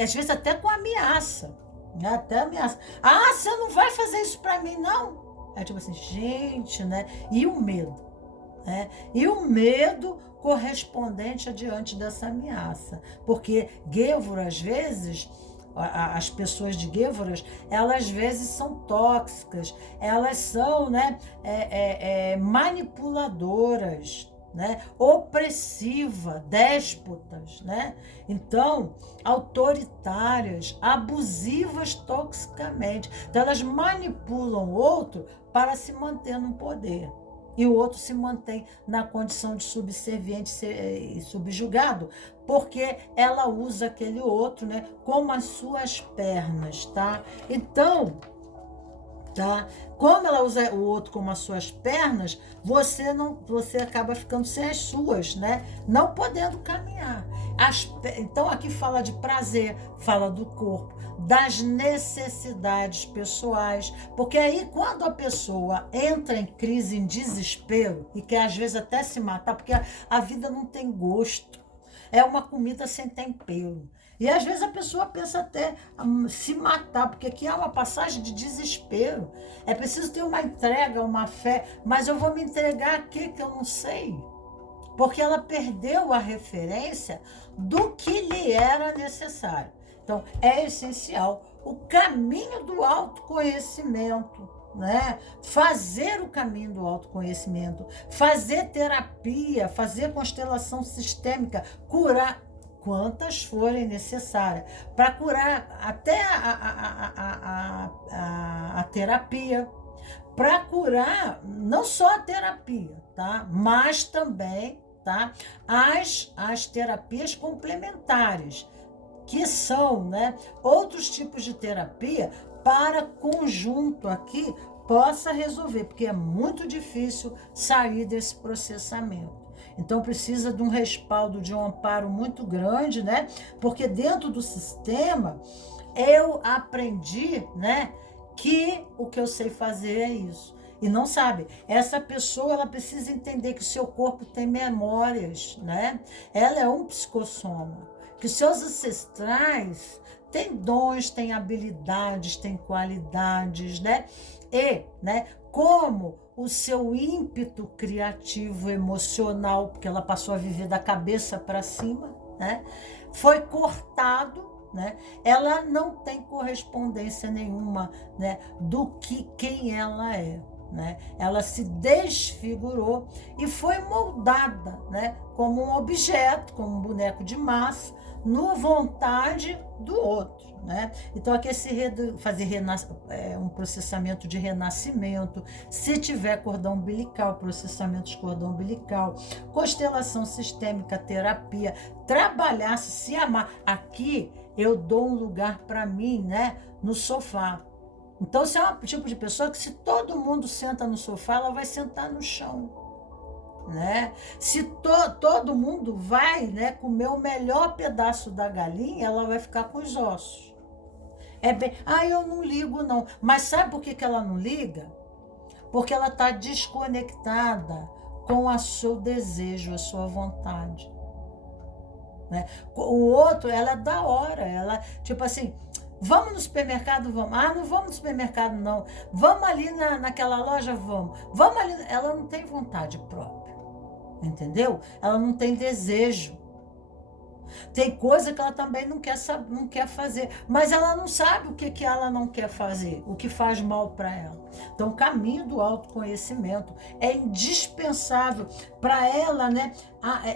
às vezes até com ameaça, né? Até ameaça. Ah, você não vai fazer isso para mim, não? É tipo assim, gente, né? E o medo, né? E o medo correspondente diante dessa ameaça. Porque Gevura, às vezes, as pessoas de Gevura, elas às vezes são tóxicas, elas são, né, manipuladoras, né? Opressiva, déspotas, né? Então, autoritárias, abusivas toxicamente. Então, elas manipulam o outro para se manter no poder. E o outro se mantém na condição de subserviente e subjugado, porque ela usa aquele outro, né, como as suas pernas, tá? Então, tá? Como ela usa o outro como as suas pernas, você acaba ficando sem as suas, né? Não podendo caminhar. Então aqui fala de prazer, fala do corpo, das necessidades pessoais, porque aí quando a pessoa entra em crise, em desespero e quer às vezes até se matar, porque a vida não tem gosto, é uma comida sem tempero. E às vezes a pessoa pensa até se matar, porque aqui é uma passagem de desespero. É preciso ter uma entrega, uma fé, mas eu vou me entregar aqui que eu não sei. Porque ela perdeu a referência do que lhe era necessário. Então, é essencial o caminho do autoconhecimento, né? Fazer o caminho do autoconhecimento, fazer terapia, fazer constelação sistêmica, curar quantas forem necessárias, para curar até a terapia, para curar não só a terapia, tá? Mas também, tá? As terapias complementares, que são, né, outros tipos de terapia para conjunto aqui possa resolver, porque é muito difícil sair desse processamento. Então precisa de um respaldo, de um amparo muito grande, né? Porque dentro do sistema eu aprendi, né, que o que eu sei fazer é isso. E não sabe, essa pessoa ela precisa entender que o seu corpo tem memórias, né? Ela é um psicossoma, que seus ancestrais têm dons, têm habilidades, têm qualidades, né? E, né, como o seu ímpeto criativo, emocional, porque ela passou a viver da cabeça para cima, né, foi cortado, né? Ela não tem correspondência nenhuma, né, do que quem ela é. Né? Ela se desfigurou e foi moldada, né, como um objeto, como um boneco de massa, na vontade do outro. Né? Então, aqui fazer um processamento de renascimento, se tiver cordão umbilical, processamento de cordão umbilical, constelação sistêmica, terapia, trabalhar, se amar. Aqui eu dou um lugar para mim, né, no sofá. Então, você é um tipo de pessoa que, se todo mundo senta no sofá, ela vai sentar no chão. Né? Se todo mundo vai, né, comer o melhor pedaço da galinha, ela vai ficar com os ossos. Eu não ligo não. Mas sabe por que ela não liga? Porque ela está desconectada com o seu desejo, a sua vontade. Né? O outro, ela é da hora, ela, tipo assim, vamos no supermercado, vamos. Não vamos no supermercado, não. Vamos ali naquela loja, vamos. Vamos ali. Ela não tem vontade própria, entendeu? Ela não tem desejo. Tem coisa que ela também não quer fazer, mas ela não sabe o que ela não quer fazer, o que faz mal para ela. Então, o caminho do autoconhecimento é indispensável para ela, né?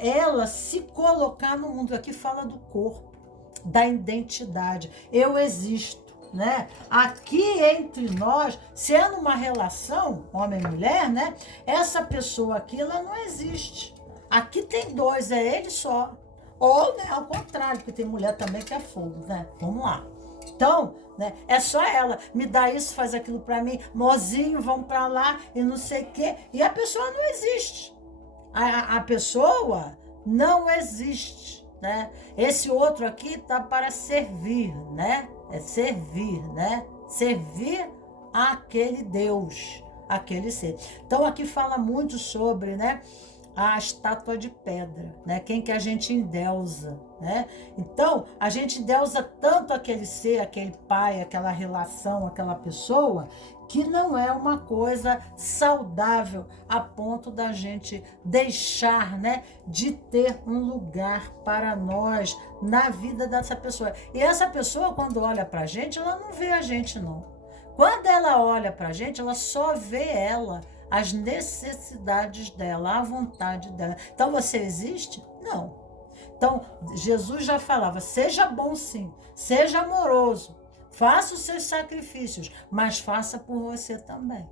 Ela se colocar no mundo. Aqui fala do corpo, da identidade. Eu existo. Né? Aqui entre nós, sendo uma relação homem e mulher, né? Essa pessoa aqui, ela não existe. Aqui tem dois, é ele só. Ou, né, ao contrário, porque tem mulher também que é fogo, né? Vamos lá. Então, né, é só ela. Me dá isso, faz aquilo pra mim. Mozinho, vamos pra lá e não sei o quê. E a pessoa não existe. A pessoa não existe, né? Esse outro aqui tá para servir, né? É servir, né? Servir àquele Deus, aquele ser. Então, aqui fala muito sobre, né, a estátua de pedra, né? Quem que a gente endeusa, né? Então, a gente endeusa tanto aquele ser, aquele pai, aquela relação, aquela pessoa, que não é uma coisa saudável a ponto da gente deixar, né, de ter um lugar para nós na vida dessa pessoa. E essa pessoa, quando olha para a gente, ela não vê a gente, não. Quando ela olha para a gente, ela só vê ela. as necessidades dela, a vontade dela. Então você existe? Não. Então Jesus já falava, seja bom sim, seja amoroso, faça os seus sacrifícios, mas faça por você também.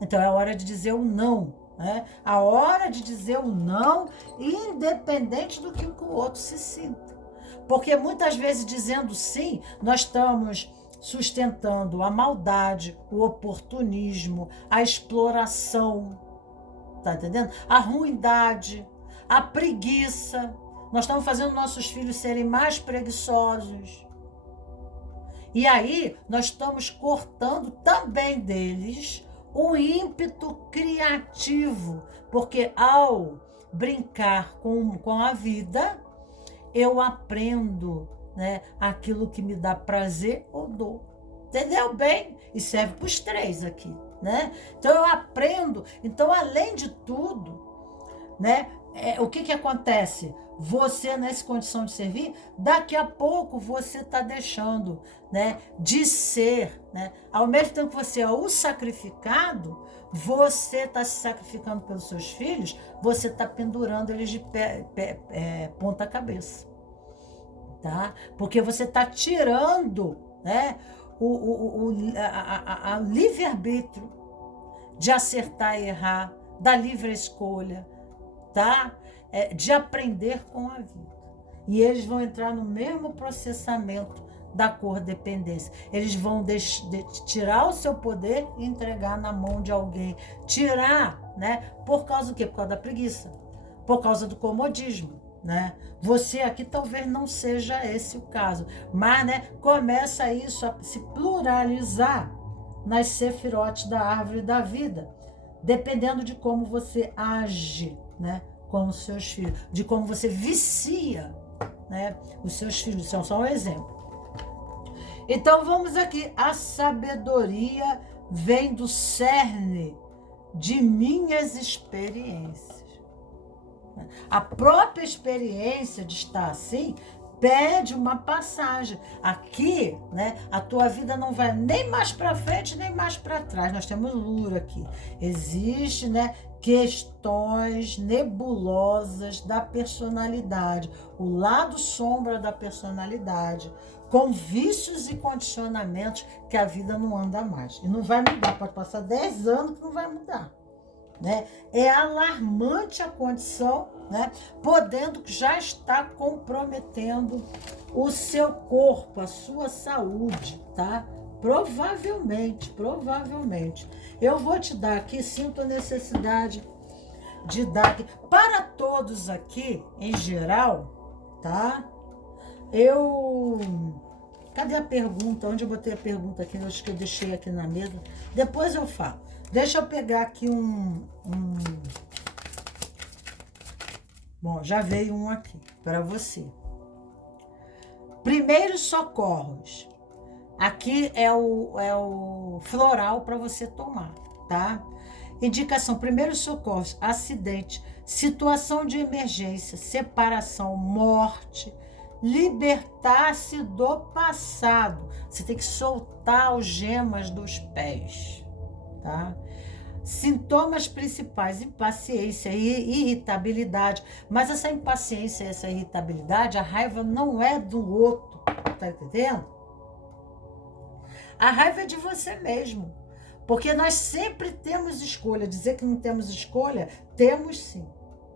Então é a hora de dizer o não, né? A hora de dizer o não, independente do que o outro se sinta. Porque muitas vezes dizendo sim, nós estamos sustentando a maldade, o oportunismo, a exploração, tá entendendo? A ruindade, a preguiça. Nós estamos fazendo nossos filhos serem mais preguiçosos. E aí nós estamos cortando também deles o ímpeto criativo, porque ao brincar com a vida, eu aprendo, né, aquilo que me dá prazer ou dor. Entendeu bem? E serve para os três aqui, né? Então eu aprendo. Então, além de tudo, né, o que acontece? Você, nessa condição de servir, daqui a pouco você está deixando, né, de ser, né? Ao mesmo tempo que você é o sacrificado, você está se sacrificando pelos seus filhos, você está pendurando eles de ponta cabeça, tá? Porque você está tirando, né, a livre-arbítrio de acertar e errar, da livre escolha, tá? De aprender com a vida. E eles vão entrar no mesmo processamento da cordependência. Eles vão tirar o seu poder e entregar na mão de alguém. Tirar, né? Por causa do quê? Por causa da preguiça. Por causa do comodismo, né? Você aqui talvez não seja esse o caso, mas, né, começa isso a se pluralizar nas sefirotes da árvore da vida, dependendo de como você age, né, com os seus filhos, de como você vicia, né, os seus filhos. São só um exemplo. Então vamos aqui. A sabedoria vem do cerne de minhas experiências. A própria experiência de estar assim pede uma passagem. Aqui, né, a tua vida não vai nem mais para frente, nem mais para trás. Nós temos Lura aqui. Existe, né, questões nebulosas da personalidade, o lado sombra da personalidade, com vícios e condicionamentos que a vida não anda mais. E não vai mudar, pode passar 10 anos que não vai mudar, né? É alarmante a condição, né, podendo já estar comprometendo o seu corpo, a sua saúde, tá? Provavelmente. Eu vou te dar aqui, sinto a necessidade de dar aqui, para todos aqui, em geral, tá? Cadê a pergunta? Onde eu botei a pergunta aqui? Acho que eu deixei aqui na mesa. Depois eu falo. Deixa eu pegar aqui Bom, já veio um aqui para você. Primeiros socorros. Aqui é o floral para você tomar, tá? Indicação: primeiros socorros, acidente, situação de emergência, separação, morte, libertar-se do passado. Você tem que soltar algemas dos pés, tá? Sintomas principais: impaciência e irritabilidade. Mas essa impaciência e essa irritabilidade, a raiva não é do outro, tá entendendo? A raiva é de você mesmo. Porque nós sempre temos escolha. Dizer que não temos escolha, temos sim,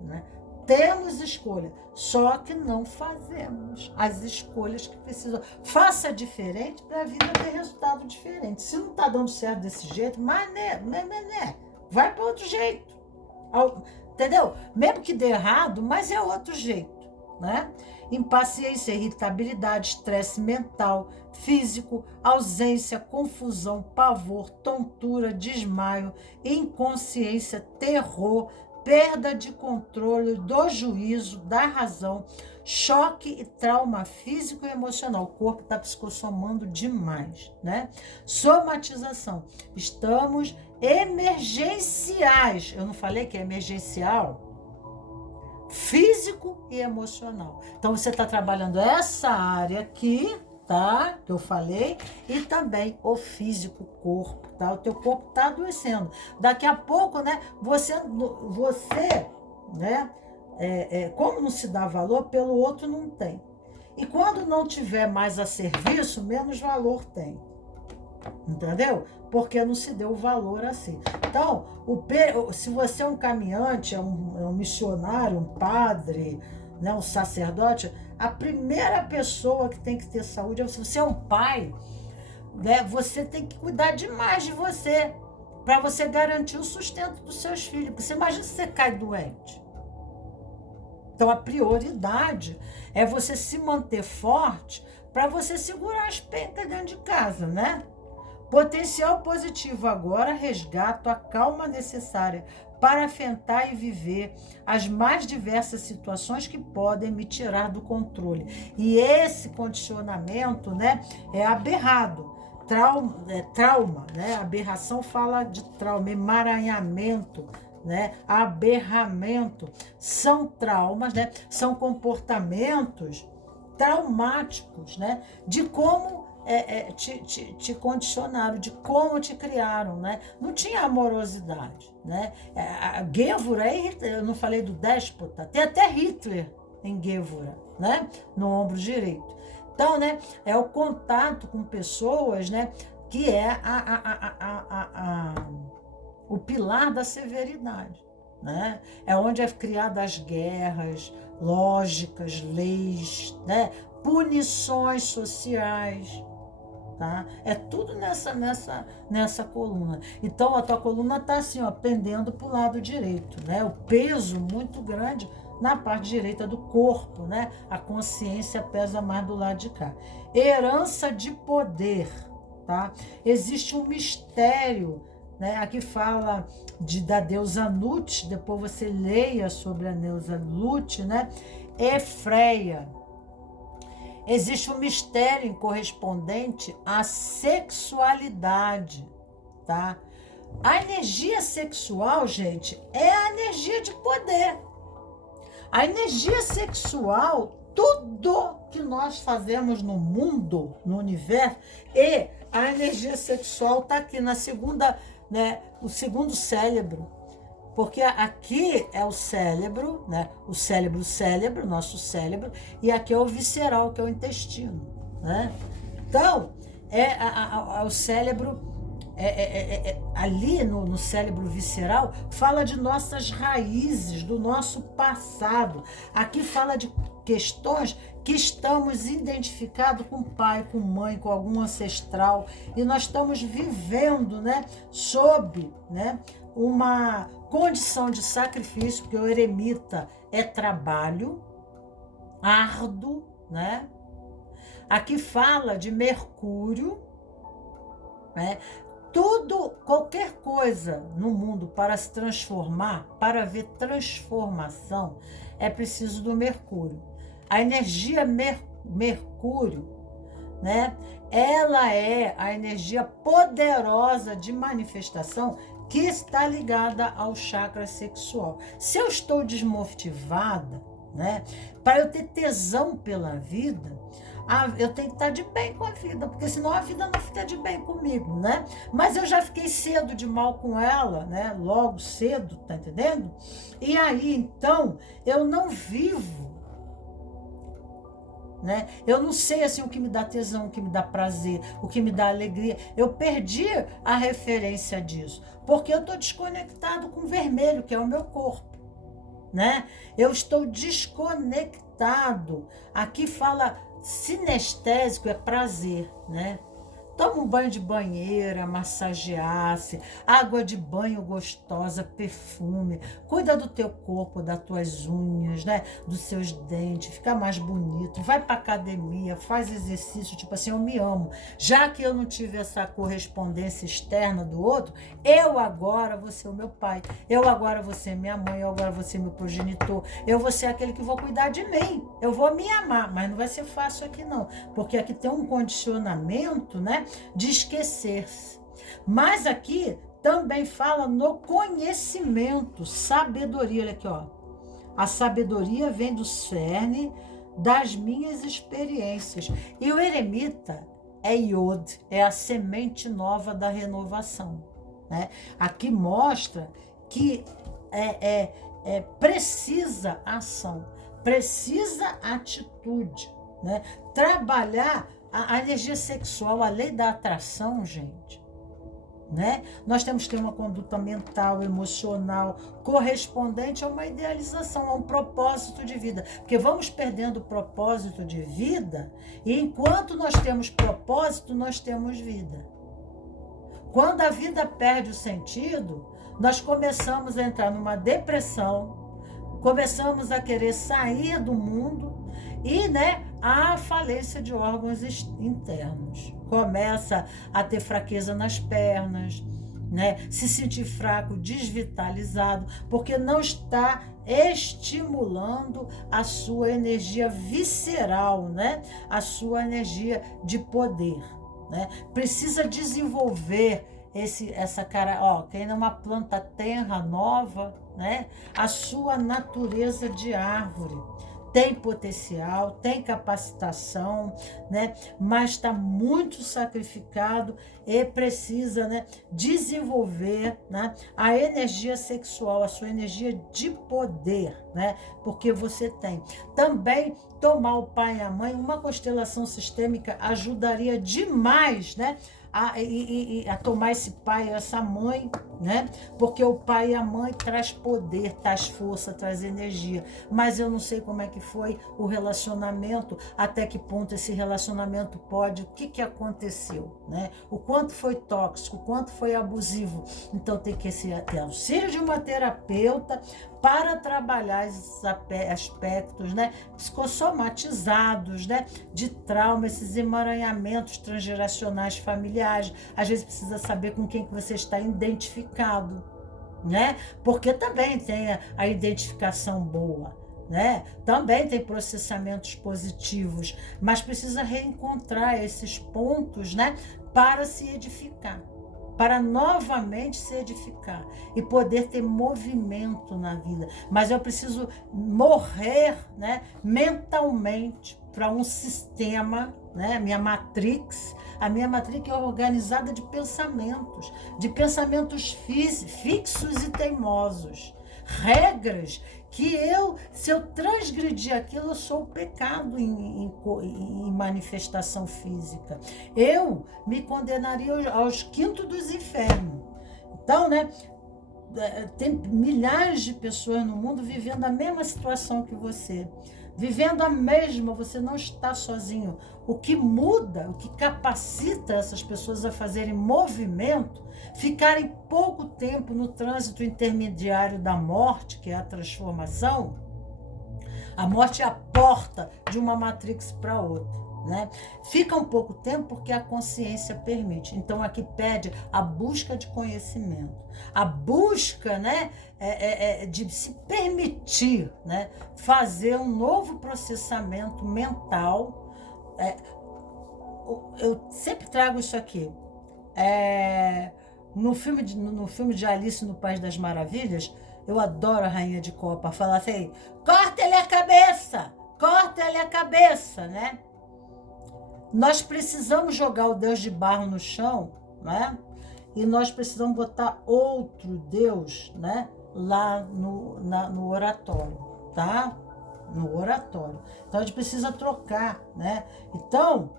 né? Temos escolha, só que não fazemos as escolhas que precisam. Faça diferente para a vida ter resultado diferente. Se não está dando certo desse jeito, mas vai para outro jeito. Entendeu? Mesmo que dê errado, mas é outro jeito, né? Impaciência, irritabilidade, estresse mental, físico, ausência, confusão, pavor, tontura, desmaio, inconsciência, terror, perda de controle do juízo, da razão, choque e trauma físico e emocional. O corpo está psicossomando demais, né? Somatização. Estamos emergenciais. Eu não falei que é emergencial? Físico e emocional. Então você está trabalhando essa área aqui, tá? Que eu falei, e também o físico, o corpo, tá? O teu corpo tá adoecendo. Daqui a pouco, né, você né, como não se dá valor, pelo outro não tem. E quando não tiver mais a serviço, menos valor tem. Entendeu? Porque não se deu valor assim. Então, se você é um caminhante, é um missionário, um padre, né, um sacerdote, a primeira pessoa que tem que ter saúde é você. Se você é um pai, né, você tem que cuidar demais de você, para você garantir o sustento dos seus filhos. Porque você imagina se você cai doente. Então, a prioridade é você se manter forte para você segurar as pencas dentro de casa, né? Potencial positivo agora, resgato a calma necessária para enfrentar e viver as mais diversas situações que podem me tirar do controle. E esse condicionamento, né, é aberrado. Trauma, né? Aberração fala de trauma, emaranhamento, né? Aberramento. São traumas, né? São comportamentos traumáticos, né? De como te condicionaram, de como te criaram, né? Não tinha amorosidade, né? A Gévora, eu não falei do déspota, tem até Hitler em Gévora, né? No ombro direito. Então, né? É o contato com pessoas, né? Que é o pilar da severidade, né? É onde é criada as guerras, lógicas, leis, né? Punições sociais. Tá? É tudo nessa coluna. Então a tua coluna está assim, ó, pendendo para o lado direito, né? O peso muito grande na parte direita do corpo, né? A consciência pesa mais do lado de cá. Herança de poder, tá? Existe um mistério, né? Aqui fala da deusa Nut, depois você leia sobre a deusa Nut, né? Efreia. Existe um mistério correspondente à sexualidade, tá? A energia sexual, gente, é a energia de poder. A energia sexual, tudo que nós fazemos no mundo, no universo, e a energia sexual está aqui na segunda, né? O segundo cérebro. Porque aqui é o cérebro, né? O cérebro, nosso cérebro, e aqui é o visceral, que é o intestino, né? Então, o cérebro, ali no cérebro visceral, fala de nossas raízes, do nosso passado. Aqui fala de questões que estamos identificados com pai, com mãe, com algum ancestral, e nós estamos vivendo, né? Sob, né? Uma condição de sacrifício, porque o eremita é trabalho árduo, né? Aqui fala de Mercúrio, né? Tudo, qualquer coisa no mundo para se transformar, para ver transformação, é preciso do Mercúrio. A energia Mercúrio, né? Ela é a energia poderosa de manifestação que está ligada ao chakra sexual. Se eu estou desmotivada, né, para eu ter tesão pela vida, eu tenho que estar de bem com a vida, porque senão a vida não fica de bem comigo, né? Mas eu já fiquei cedo de mal com ela, né? Logo cedo, tá entendendo? E aí, então, eu não vivo, né? Eu não sei assim o que me dá tesão, o que me dá prazer, o que me dá alegria. Eu perdi a referência disso, porque eu estou desconectado com o vermelho, que é o meu corpo, né? Eu estou desconectado. Aqui fala sinestésico, é prazer, né? Toma um banho de banheira, massagear-se, água de banho gostosa, perfume. Cuida do teu corpo, das tuas unhas, né? Dos seus dentes, fica mais bonito. Vai pra academia, faz exercício, tipo assim, eu me amo. Já que eu não tive essa correspondência externa do outro, eu agora vou ser o meu pai. Eu agora vou ser minha mãe, eu agora vou ser meu progenitor. Eu vou ser aquele que vou cuidar de mim. Eu vou me amar, mas não vai ser fácil aqui não. Porque aqui tem um condicionamento, né? De esquecer-se. Mas aqui também fala no conhecimento, sabedoria. Olha aqui, ó. A sabedoria vem do cerne, das minhas experiências. E o eremita é Yod, é a semente nova da renovação, né? Aqui mostra que precisa ação, precisa atitude, né? Trabalhar a energia sexual, a lei da atração, gente, né? Nós temos que ter uma conduta mental, emocional, correspondente a uma idealização, a um propósito de vida. Porque vamos perdendo o propósito de vida, e enquanto nós temos propósito, nós temos vida. Quando a vida perde o sentido, nós começamos a entrar numa depressão, começamos a querer sair do mundo e, né, a falência de órgãos internos. Começa a ter fraqueza nas pernas, né? Se sentir fraco, desvitalizado, porque não está estimulando a sua energia visceral, né? A sua energia de poder, né? Precisa desenvolver essa cara, ó, quem é uma planta tenra nova, né? A sua natureza de árvore. Tem potencial, tem capacitação, né? Mas está muito sacrificado e precisa, né, desenvolver, né, a energia sexual, a sua energia de poder, né? Porque você tem. Também tomar o pai e a mãe, uma constelação sistêmica ajudaria demais, né? A tomar esse pai e essa mãe, né? Porque o pai e a mãe traz poder, traz força, traz energia. Mas eu não sei como é que foi o relacionamento, até que ponto esse relacionamento pode, o que aconteceu, né? O quanto foi tóxico, o quanto foi abusivo. Então tem que ter auxílio de uma terapeuta para trabalhar esses aspectos, né, psicossomatizados, né, de trauma, esses emaranhamentos transgeracionais familiares. Às vezes precisa saber com quem que você está identificado, né? Porque também tem a identificação boa, né? Também tem processamentos positivos, mas precisa reencontrar esses pontos, né, para se edificar, para novamente se edificar e poder ter movimento na vida. Mas eu preciso morrer, né, mentalmente para um sistema, né, a minha matrix é organizada de pensamentos fixos e teimosos, regras que se eu transgredir aquilo, eu sou o pecado em manifestação física. Eu me condenaria aos quintos dos infernos. Então, né, tem milhares de pessoas no mundo vivendo a mesma situação que você. Vivendo a mesma, você não está sozinho. O que muda, o que capacita essas pessoas a fazerem movimento, ficarem pouco tempo no trânsito intermediário da morte, que é a transformação. A morte é a porta de uma matrix para outra, né? Fica um pouco tempo porque a consciência permite. Então aqui pede a busca de conhecimento, a busca, né, de se permitir, né, fazer um novo processamento mental. Eu sempre trago isso aqui. No filme de Alice no País das Maravilhas, eu adoro a Rainha de Copa falar assim: corta-lhe a cabeça, né? Nós precisamos jogar o Deus de barro no chão, né? E nós precisamos botar outro Deus, né, lá no oratório, tá? No oratório. Então a gente precisa trocar, né? Então,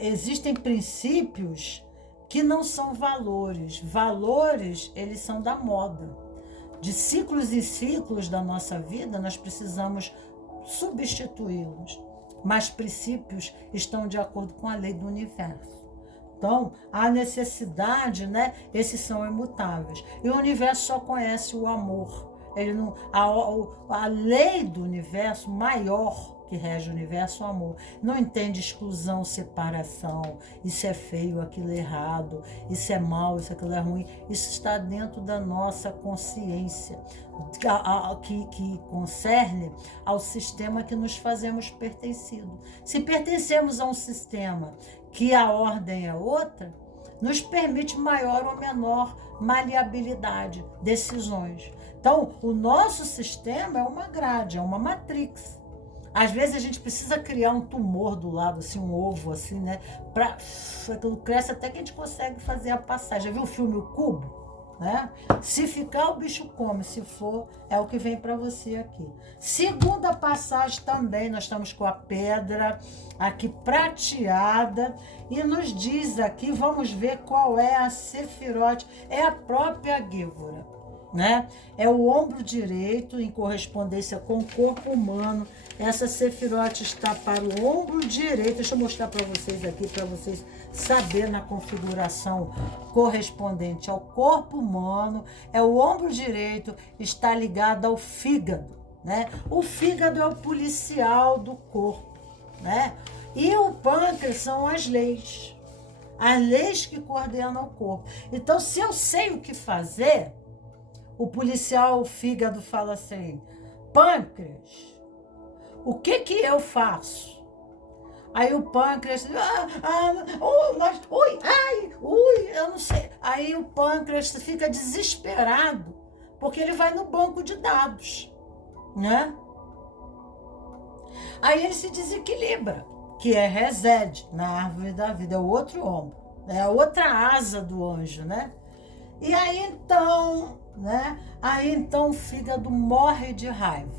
existem princípios que não são valores. Valores, eles são da moda. De ciclos em ciclos da nossa vida, nós precisamos substituí-los. Mas princípios estão de acordo com a lei do universo. Então, a necessidade, né? Esses são imutáveis. E o universo só conhece o amor. Ele não, a lei do universo maior que rege o universo é o amor. Não entende exclusão, separação. Isso é feio, aquilo é errado. Isso é mal, isso aquilo é ruim. Isso está dentro da nossa consciência, que concerne ao sistema que nos fazemos pertencido. Se pertencemos a um sistema que a ordem é outra, nos permite maior ou menor maleabilidade, decisões. Então, o nosso sistema é uma grade, é uma matrix. Às vezes a gente precisa criar um tumor do lado, assim, um ovo, assim, né? Aquilo cresce até que a gente consegue fazer a passagem. Já viu o filme O Cubo? Né? Se ficar, o bicho come. Se for, é o que vem para você aqui. Segunda passagem também, nós estamos com a pedra aqui prateada e nos diz aqui, vamos ver qual é a Sefirote. É a própria Gívora, né? É o ombro direito em correspondência com o corpo humano. Essa Sefirote está para o ombro direito. Deixa eu mostrar para vocês aqui, para vocês saberem na configuração correspondente ao corpo humano. É o ombro direito, está ligado ao fígado, né? O fígado é o policial do corpo, né? E o pâncreas são as leis que coordenam o corpo. Então, se eu sei o que fazer, o policial, o fígado, fala assim: pâncreas, o que eu faço? Aí o pâncreas, eu não sei. Aí o pâncreas fica desesperado, porque ele vai no banco de dados, né? Aí ele se desequilibra, que é Resed, na árvore da vida, é o outro ombro, é a outra asa do anjo, né? E aí então, né? Aí então o fígado morre de raiva,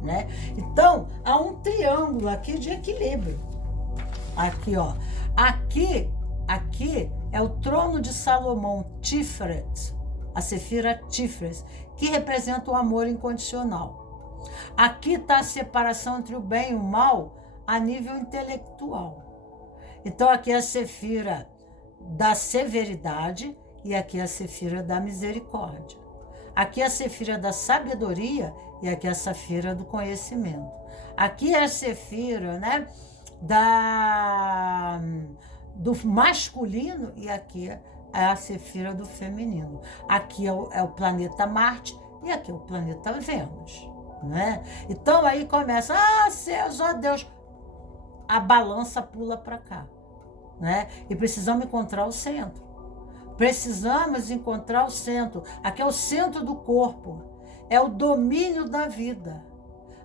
né? Então há um triângulo aqui de equilíbrio. Aqui, ó. Aqui é o trono de Salomão, Tiferet, a Sefira Tiferet, que representa o amor incondicional. Aqui está a separação entre o bem e o mal a nível intelectual. Então aqui é a Sefira da severidade e aqui é a Sefira da misericórdia. Aqui é a Sefira da sabedoria e aqui é a Sefira do conhecimento. Aqui é a Sefira, né, do masculino e aqui é a Sefira do feminino. Aqui é o planeta Marte e aqui é o planeta Vênus, né? Então aí começa, céus, ó Deus, a balança pula para cá, né? E precisamos encontrar o centro. Precisamos encontrar o centro. Aqui é o centro do corpo, é o domínio da vida.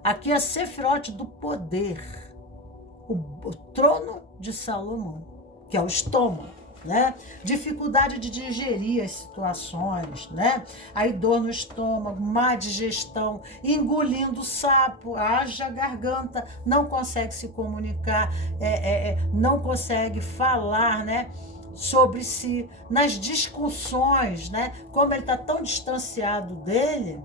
Aqui é a Sefirote do poder, o trono de Salomão, que é o estômago, né? Dificuldade de digerir as situações, né? Aí dor no estômago, má digestão, engolindo sapo, haja garganta, não consegue se comunicar, não consegue falar, né, sobre si, nas discussões, né? Como ele está tão distanciado dele,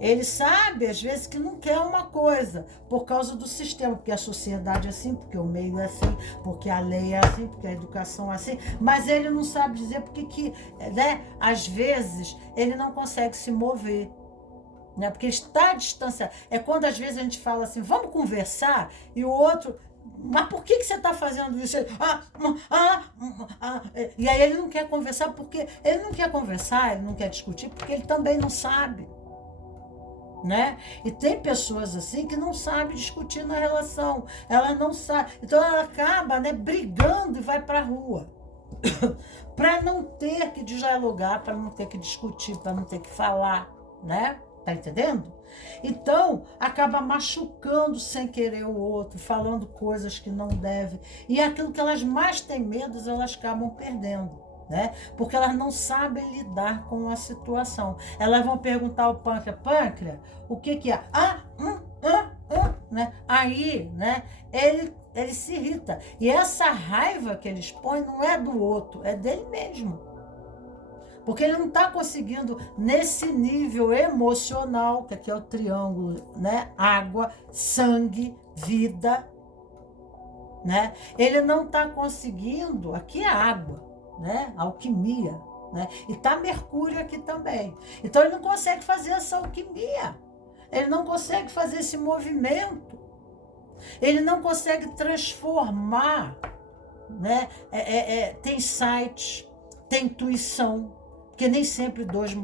ele sabe, às vezes, que não quer uma coisa por causa do sistema, porque a sociedade é assim, porque o meio é assim, porque a lei é assim, porque a educação é assim, mas ele não sabe dizer porque que, né, às vezes, ele não consegue se mover, né, porque ele está distanciado. É quando, às vezes, a gente fala assim, vamos conversar, e o outro, mas por que você está fazendo isso? E aí ele não quer conversar, porque ele não quer conversar, ele não quer discutir, porque ele também não sabe. Né? E tem pessoas assim que não sabem discutir na relação, ela não sabe, então ela acaba, né, brigando e vai para a rua para não ter que dialogar, para não ter que discutir, para não ter que falar, né? Tá entendendo? Então acaba machucando sem querer o outro, falando coisas que não deve, e aquilo que elas mais têm medo, elas acabam perdendo. Né? Porque elas não sabem lidar com a situação. Elas vão perguntar ao pâncreas, o que é? Né? Aí, né, ele se irrita. E essa raiva que ele expõe não é do outro, é dele mesmo. Porque ele não está conseguindo, nesse nível emocional, que aqui é o triângulo, né? Água, sangue, vida. Né? Ele não está conseguindo, aqui é água. Né? Alquimia, né? E tá Mercúrio aqui também. Então ele não consegue fazer essa alquimia, ele não consegue fazer esse movimento, ele não consegue transformar, né? Tem insight, tem intuição, porque nem sempre 2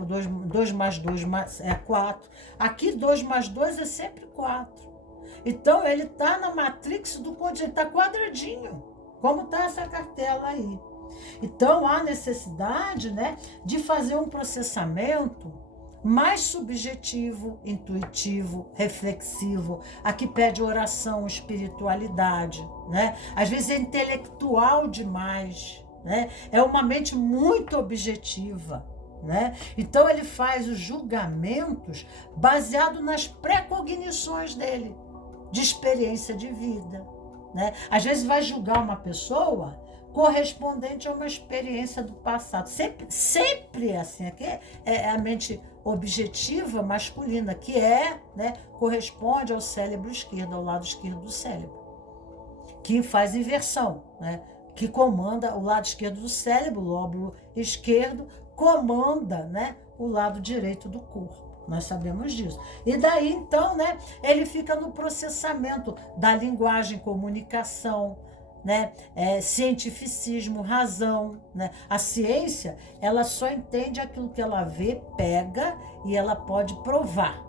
mais 2 é 4. Aqui 2 mais 2 é sempre 4. Então ele tá na matrix do continente, tá quadradinho, como tá essa cartela aí. Então, há necessidade, né, de fazer um processamento mais subjetivo, intuitivo, reflexivo. Aqui pede oração, espiritualidade, né? Às vezes é intelectual demais, né? É uma mente muito objetiva, né? Então ele faz os julgamentos baseado nas pré-cognições dele, de experiência de vida, né? Às vezes vai julgar uma pessoa correspondente a uma experiência do passado. Sempre é assim. Aqui é a mente objetiva masculina, que né, corresponde ao cérebro esquerdo, ao lado esquerdo do cérebro, que faz inversão, né? Que comanda o lado esquerdo do cérebro, o lóbulo esquerdo comanda, né, o lado direito do corpo. Nós sabemos disso. E daí, então, né, ele fica no processamento da linguagem, comunicação, né, cientificismo, razão, né? A ciência, ela só entende aquilo que ela vê, pega e ela pode provar,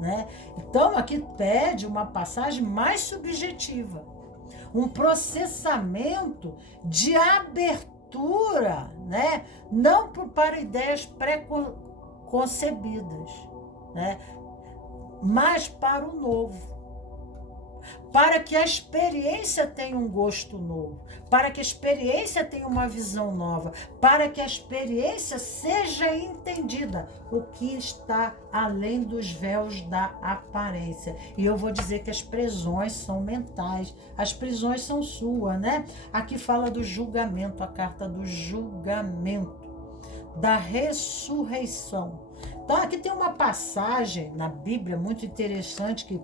né? Então, aqui pede uma passagem mais subjetiva, um processamento de abertura, né? Não para ideias pré-concebidas, né? Mas para o novo. Para que a experiência tenha um gosto novo, para que a experiência tenha uma visão nova, para que a experiência seja entendida, o que está além dos véus da aparência. E eu vou dizer que as prisões são mentais, as prisões são suas, né? Aqui fala do julgamento, a carta do julgamento, da ressurreição. Então, aqui tem uma passagem na Bíblia muito interessante que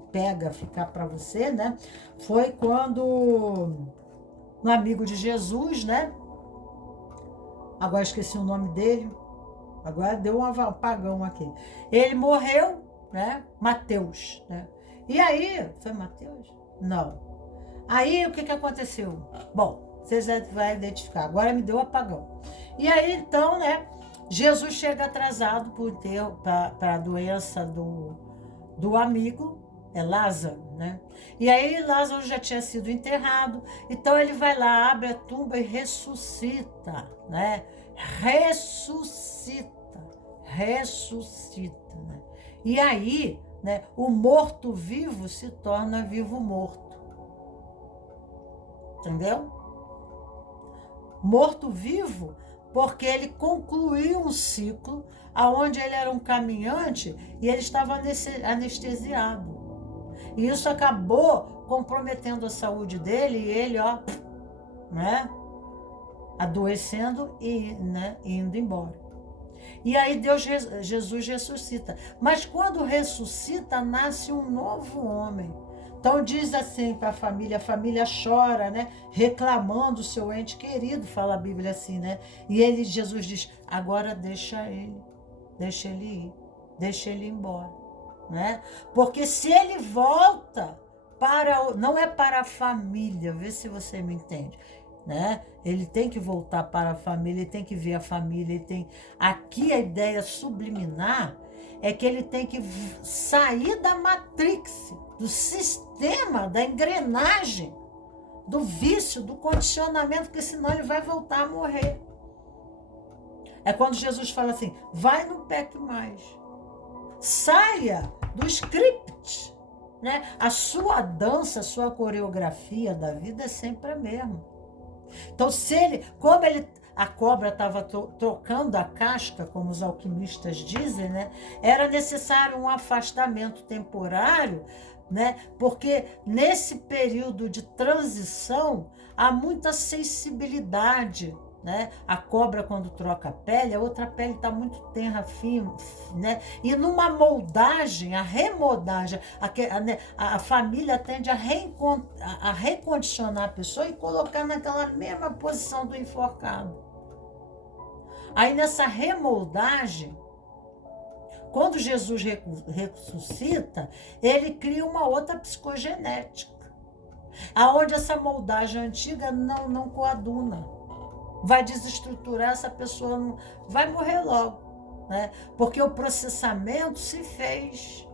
ficar para você, né? Foi quando um amigo de Jesus, né? Agora esqueci o nome dele. Agora deu um apagão aqui. Ele morreu, né? Mateus, né? E aí, foi Mateus? Não. Aí, o que aconteceu? Bom, vocês vão identificar. Agora me deu apagão. E aí, então, né? Jesus chega atrasado para a doença do amigo, Lázaro, né? E aí Lázaro já tinha sido enterrado, então ele vai lá, abre a tumba e ressuscita, né? Ressuscita, né? E aí, né, o morto-vivo se torna vivo-morto. Entendeu? Morto-vivo, porque ele concluiu um ciclo onde ele era um caminhante e ele estava anestesiado. E isso acabou comprometendo a saúde dele e ele, né, adoecendo e, né, indo embora. E aí Jesus ressuscita. Mas quando ressuscita, nasce um novo homem. Então diz assim para a família chora, né? Reclamando o seu ente querido, fala a Bíblia assim, né? E Jesus diz, agora deixa ele ir, deixa ele ir embora, né? Porque se ele volta não é para a família, vê se você me entende, né? Ele tem que voltar para a família, ele tem que ver a família, aqui a ideia subliminar é que ele tem que sair da matrix, do sistema, da engrenagem, do vício, do condicionamento, porque senão ele vai voltar a morrer. É quando Jesus fala assim, vai, não peque mais. Saia do script, né? A sua dança, a sua coreografia da vida é sempre a mesma. Então, a cobra estava trocando a casca, como os alquimistas dizem, né? Era necessário um afastamento temporário, né? Porque nesse período de transição há muita sensibilidade, né? A cobra, quando troca a pele, a outra pele está muito tenra, fina, né? E numa moldagem, a remoldagem, a família tende a recondicionar a pessoa e colocar naquela mesma posição do enforcado. Aí nessa remoldagem, quando Jesus ressuscita, ele cria uma outra psicogenética, aonde essa moldagem antiga não coaduna. Vai desestruturar, essa pessoa vai morrer logo, né? Porque o processamento se fez,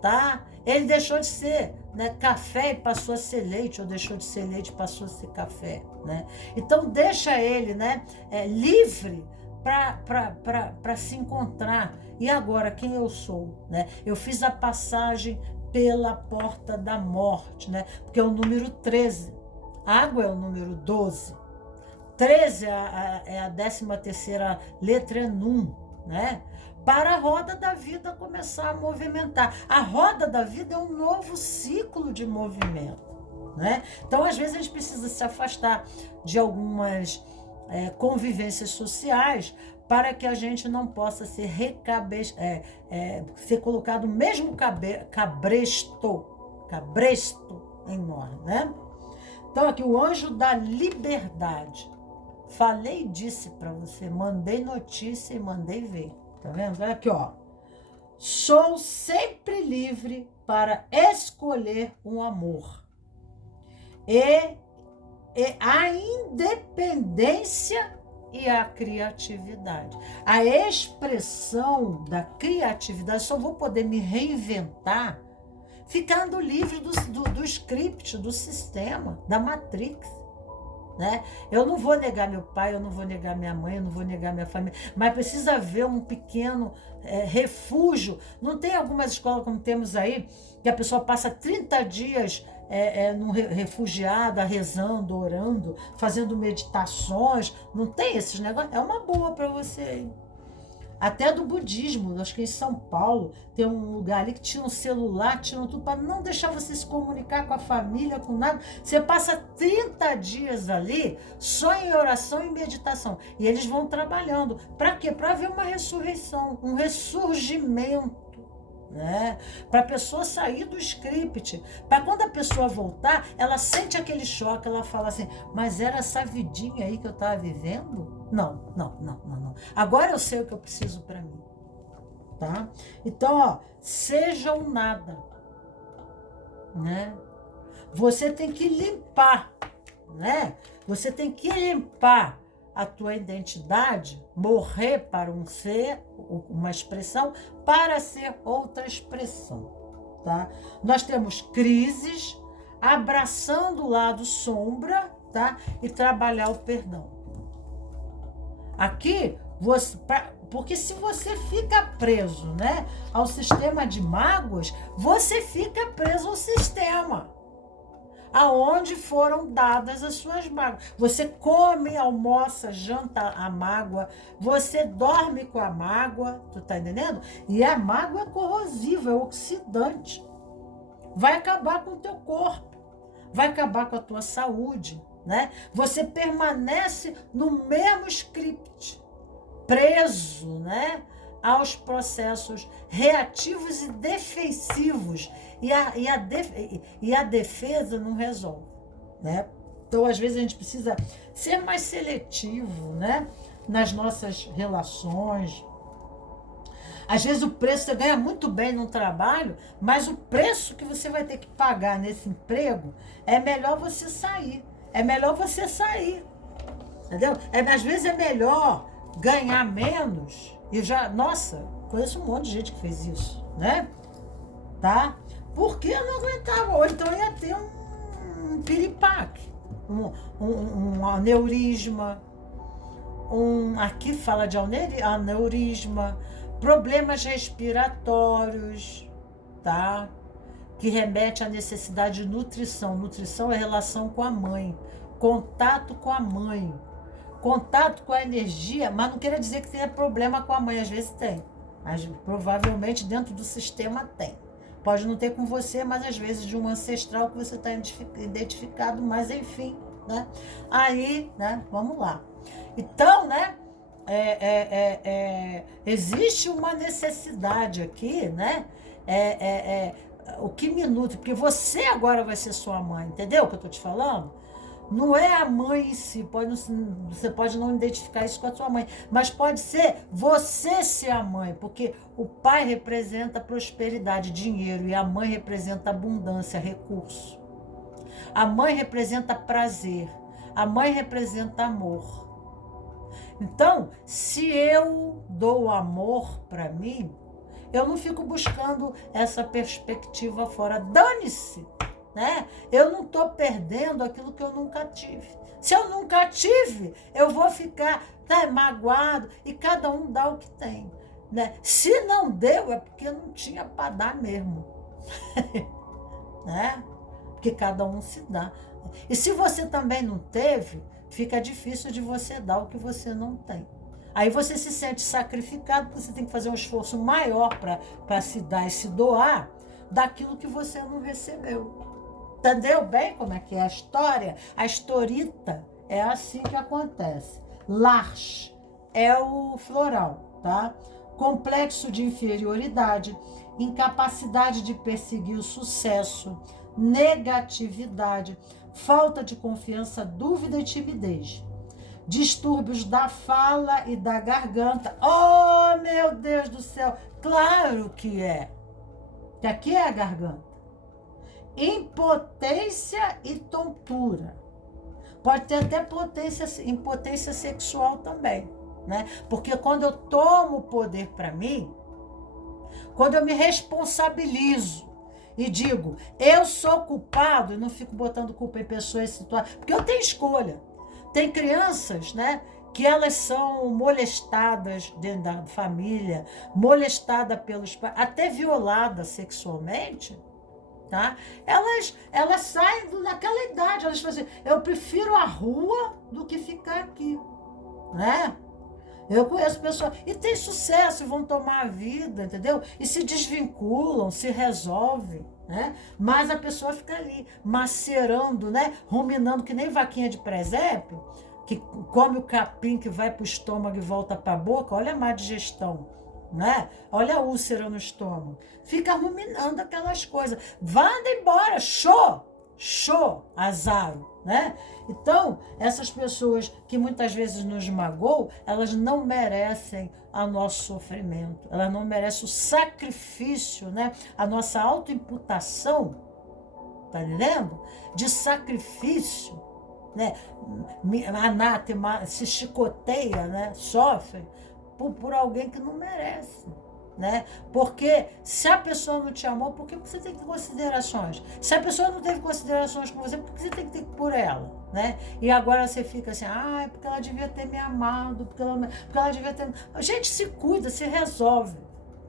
tá? Ele deixou de ser, né, café e passou a ser leite, ou deixou de ser leite e passou a ser café, né? Então deixa ele, né, livre para se encontrar. E agora, quem eu sou? Né? Eu fiz a passagem pela porta da morte, né? Porque é o número 13. Água é o número 12. 13 é a 13ª letra, é Num, né? Para a roda da vida começar a movimentar. A roda da vida é um novo ciclo de movimento, né? Então, às vezes, a gente precisa se afastar de algumas convivências sociais para que a gente não possa ser ser colocado no mesmo cabresto em nós, né? Então, aqui, o anjo da liberdade. Falei e disse para você, mandei notícia e mandei ver. Tá vendo? Olha aqui, ó. Sou sempre livre para escolher um amor. E a independência e a criatividade. A expressão da criatividade, só vou poder me reinventar ficando livre do script, do sistema, da Matrix. Né? Eu não vou negar meu pai, eu não vou negar minha mãe, eu não vou negar minha família, mas precisa haver um pequeno refúgio. Não tem algumas escolas como temos aí, que a pessoa passa 30 dias refugiada, rezando, orando, fazendo meditações. Não tem esses negócios? É uma boa para você aí. Até do budismo, acho que em São Paulo tem um lugar ali que tinha um celular, tinha tudo para não deixar você se comunicar com a família, com nada. Você passa 30 dias ali só em oração e meditação. E eles vão trabalhando. Para quê? Para ver uma ressurreição, um ressurgimento. Né? Para a pessoa sair do script, para quando a pessoa voltar, ela sente aquele choque, ela fala assim, mas era essa vidinha aí que eu estava vivendo? Não. Agora eu sei o que eu preciso para mim, tá? Então, ó, seja um nada, né? Você tem que limpar, né? Você tem que limpar a tua identidade, morrer para um ser, uma expressão, para ser outra expressão, tá? Nós temos crises, abraçando o lado sombra, tá? E trabalhar o perdão. Aqui, porque se você fica preso, né, ao sistema de mágoas, você fica preso ao sistema aonde foram dadas as suas mágoas. Você come, almoça, janta a mágoa, você dorme com a mágoa, tu tá entendendo? E a mágoa é corrosiva, é oxidante. Vai acabar com o teu corpo, vai acabar com a tua saúde, né? Você permanece no mesmo script, preso, né, aos processos reativos e defensivos, e a defesa não resolve, né? Então, às vezes, a gente precisa ser mais seletivo, né, nas nossas relações. Às vezes o preço, você ganha muito bem no trabalho, mas o preço que você vai ter que pagar nesse emprego, é melhor você sair. Entendeu? Às vezes é melhor ganhar menos. Nossa, conheço um monte de gente que fez isso, né? Tá? Porque eu não aguentava. Ou então ia ter um piripaque, um aneurisma, aqui fala de aneurisma, problemas respiratórios, tá? Que remete à necessidade de nutrição. Nutrição é relação com a mãe, contato com a mãe, contato com a energia, mas não quer dizer que tenha problema com a mãe, às vezes tem. Mas provavelmente dentro do sistema tem. Pode não ter com você, mas às vezes de um ancestral que você está identificado, mas enfim, né? Aí, né? Vamos lá. Então, né? Existe uma necessidade aqui, né? O que me nutre, porque você agora vai ser sua mãe, entendeu o que eu tô te falando? Não é a mãe em si, você pode não identificar isso com a sua mãe, mas pode ser você ser a mãe, porque o pai representa prosperidade, dinheiro, e a mãe representa abundância, recurso. A mãe representa prazer, a mãe representa amor. Então, se eu dou amor para mim, eu não fico buscando essa perspectiva fora. Dane-se né? Eu não estou perdendo aquilo que eu nunca tive. Se eu nunca tive, eu vou ficar magoado e cada um dá o que tem, né? Se não deu, é porque não tinha para dar mesmo, né? Porque cada um se dá. E se você também não teve, fica difícil de você dar o que você não tem. Aí você se sente sacrificado, porque você tem que fazer um esforço maior para se dar e se doar daquilo que você não recebeu. Entendeu bem como é que é a história? A historita é assim que acontece. Large é o floral, tá? Complexo de inferioridade, incapacidade de perseguir o sucesso, negatividade, falta de confiança, dúvida e timidez. Distúrbios da fala e da garganta. Oh, meu Deus do céu! Claro que é. Que aqui é a garganta. Impotência e tontura. Pode ter até impotência sexual também, né? Porque quando eu tomo o poder para mim, quando eu me responsabilizo e digo, eu sou culpado, e não fico botando culpa em pessoas e situações, porque eu tenho escolha. Tem crianças, né, que elas são molestadas dentro da família, molestadas pelos pais, até violadas sexualmente, tá? Elas saem daquela idade, elas falam assim, eu prefiro a rua do que ficar aqui, né? Eu conheço pessoas, e tem sucesso, vão tomar a vida, entendeu? E se desvinculam, se resolvem, né? Mas a pessoa fica ali, macerando, né? Ruminando, que nem vaquinha de presépio, que come o capim que vai para o estômago e volta para a boca, olha a má digestão, né? Olha a úlcera no estômago. Fica ruminando aquelas coisas. Vá embora, show, azaro, né? Então, essas pessoas que muitas vezes nos magoam, elas não merecem o nosso sofrimento, elas não merecem o sacrifício, né? A nossa autoimputação, tá entendendo? De sacrifício, né? Anátema, se chicoteia, né? Sofre por alguém que não merece. Né? Porque se a pessoa não te amou, por que você tem que ter considerações? Se a pessoa não teve considerações com você, por que você tem que ter por ela? Né? E agora você fica assim, é porque ela devia ter me amado, porque ela devia ter... Gente, se cuida, se resolve,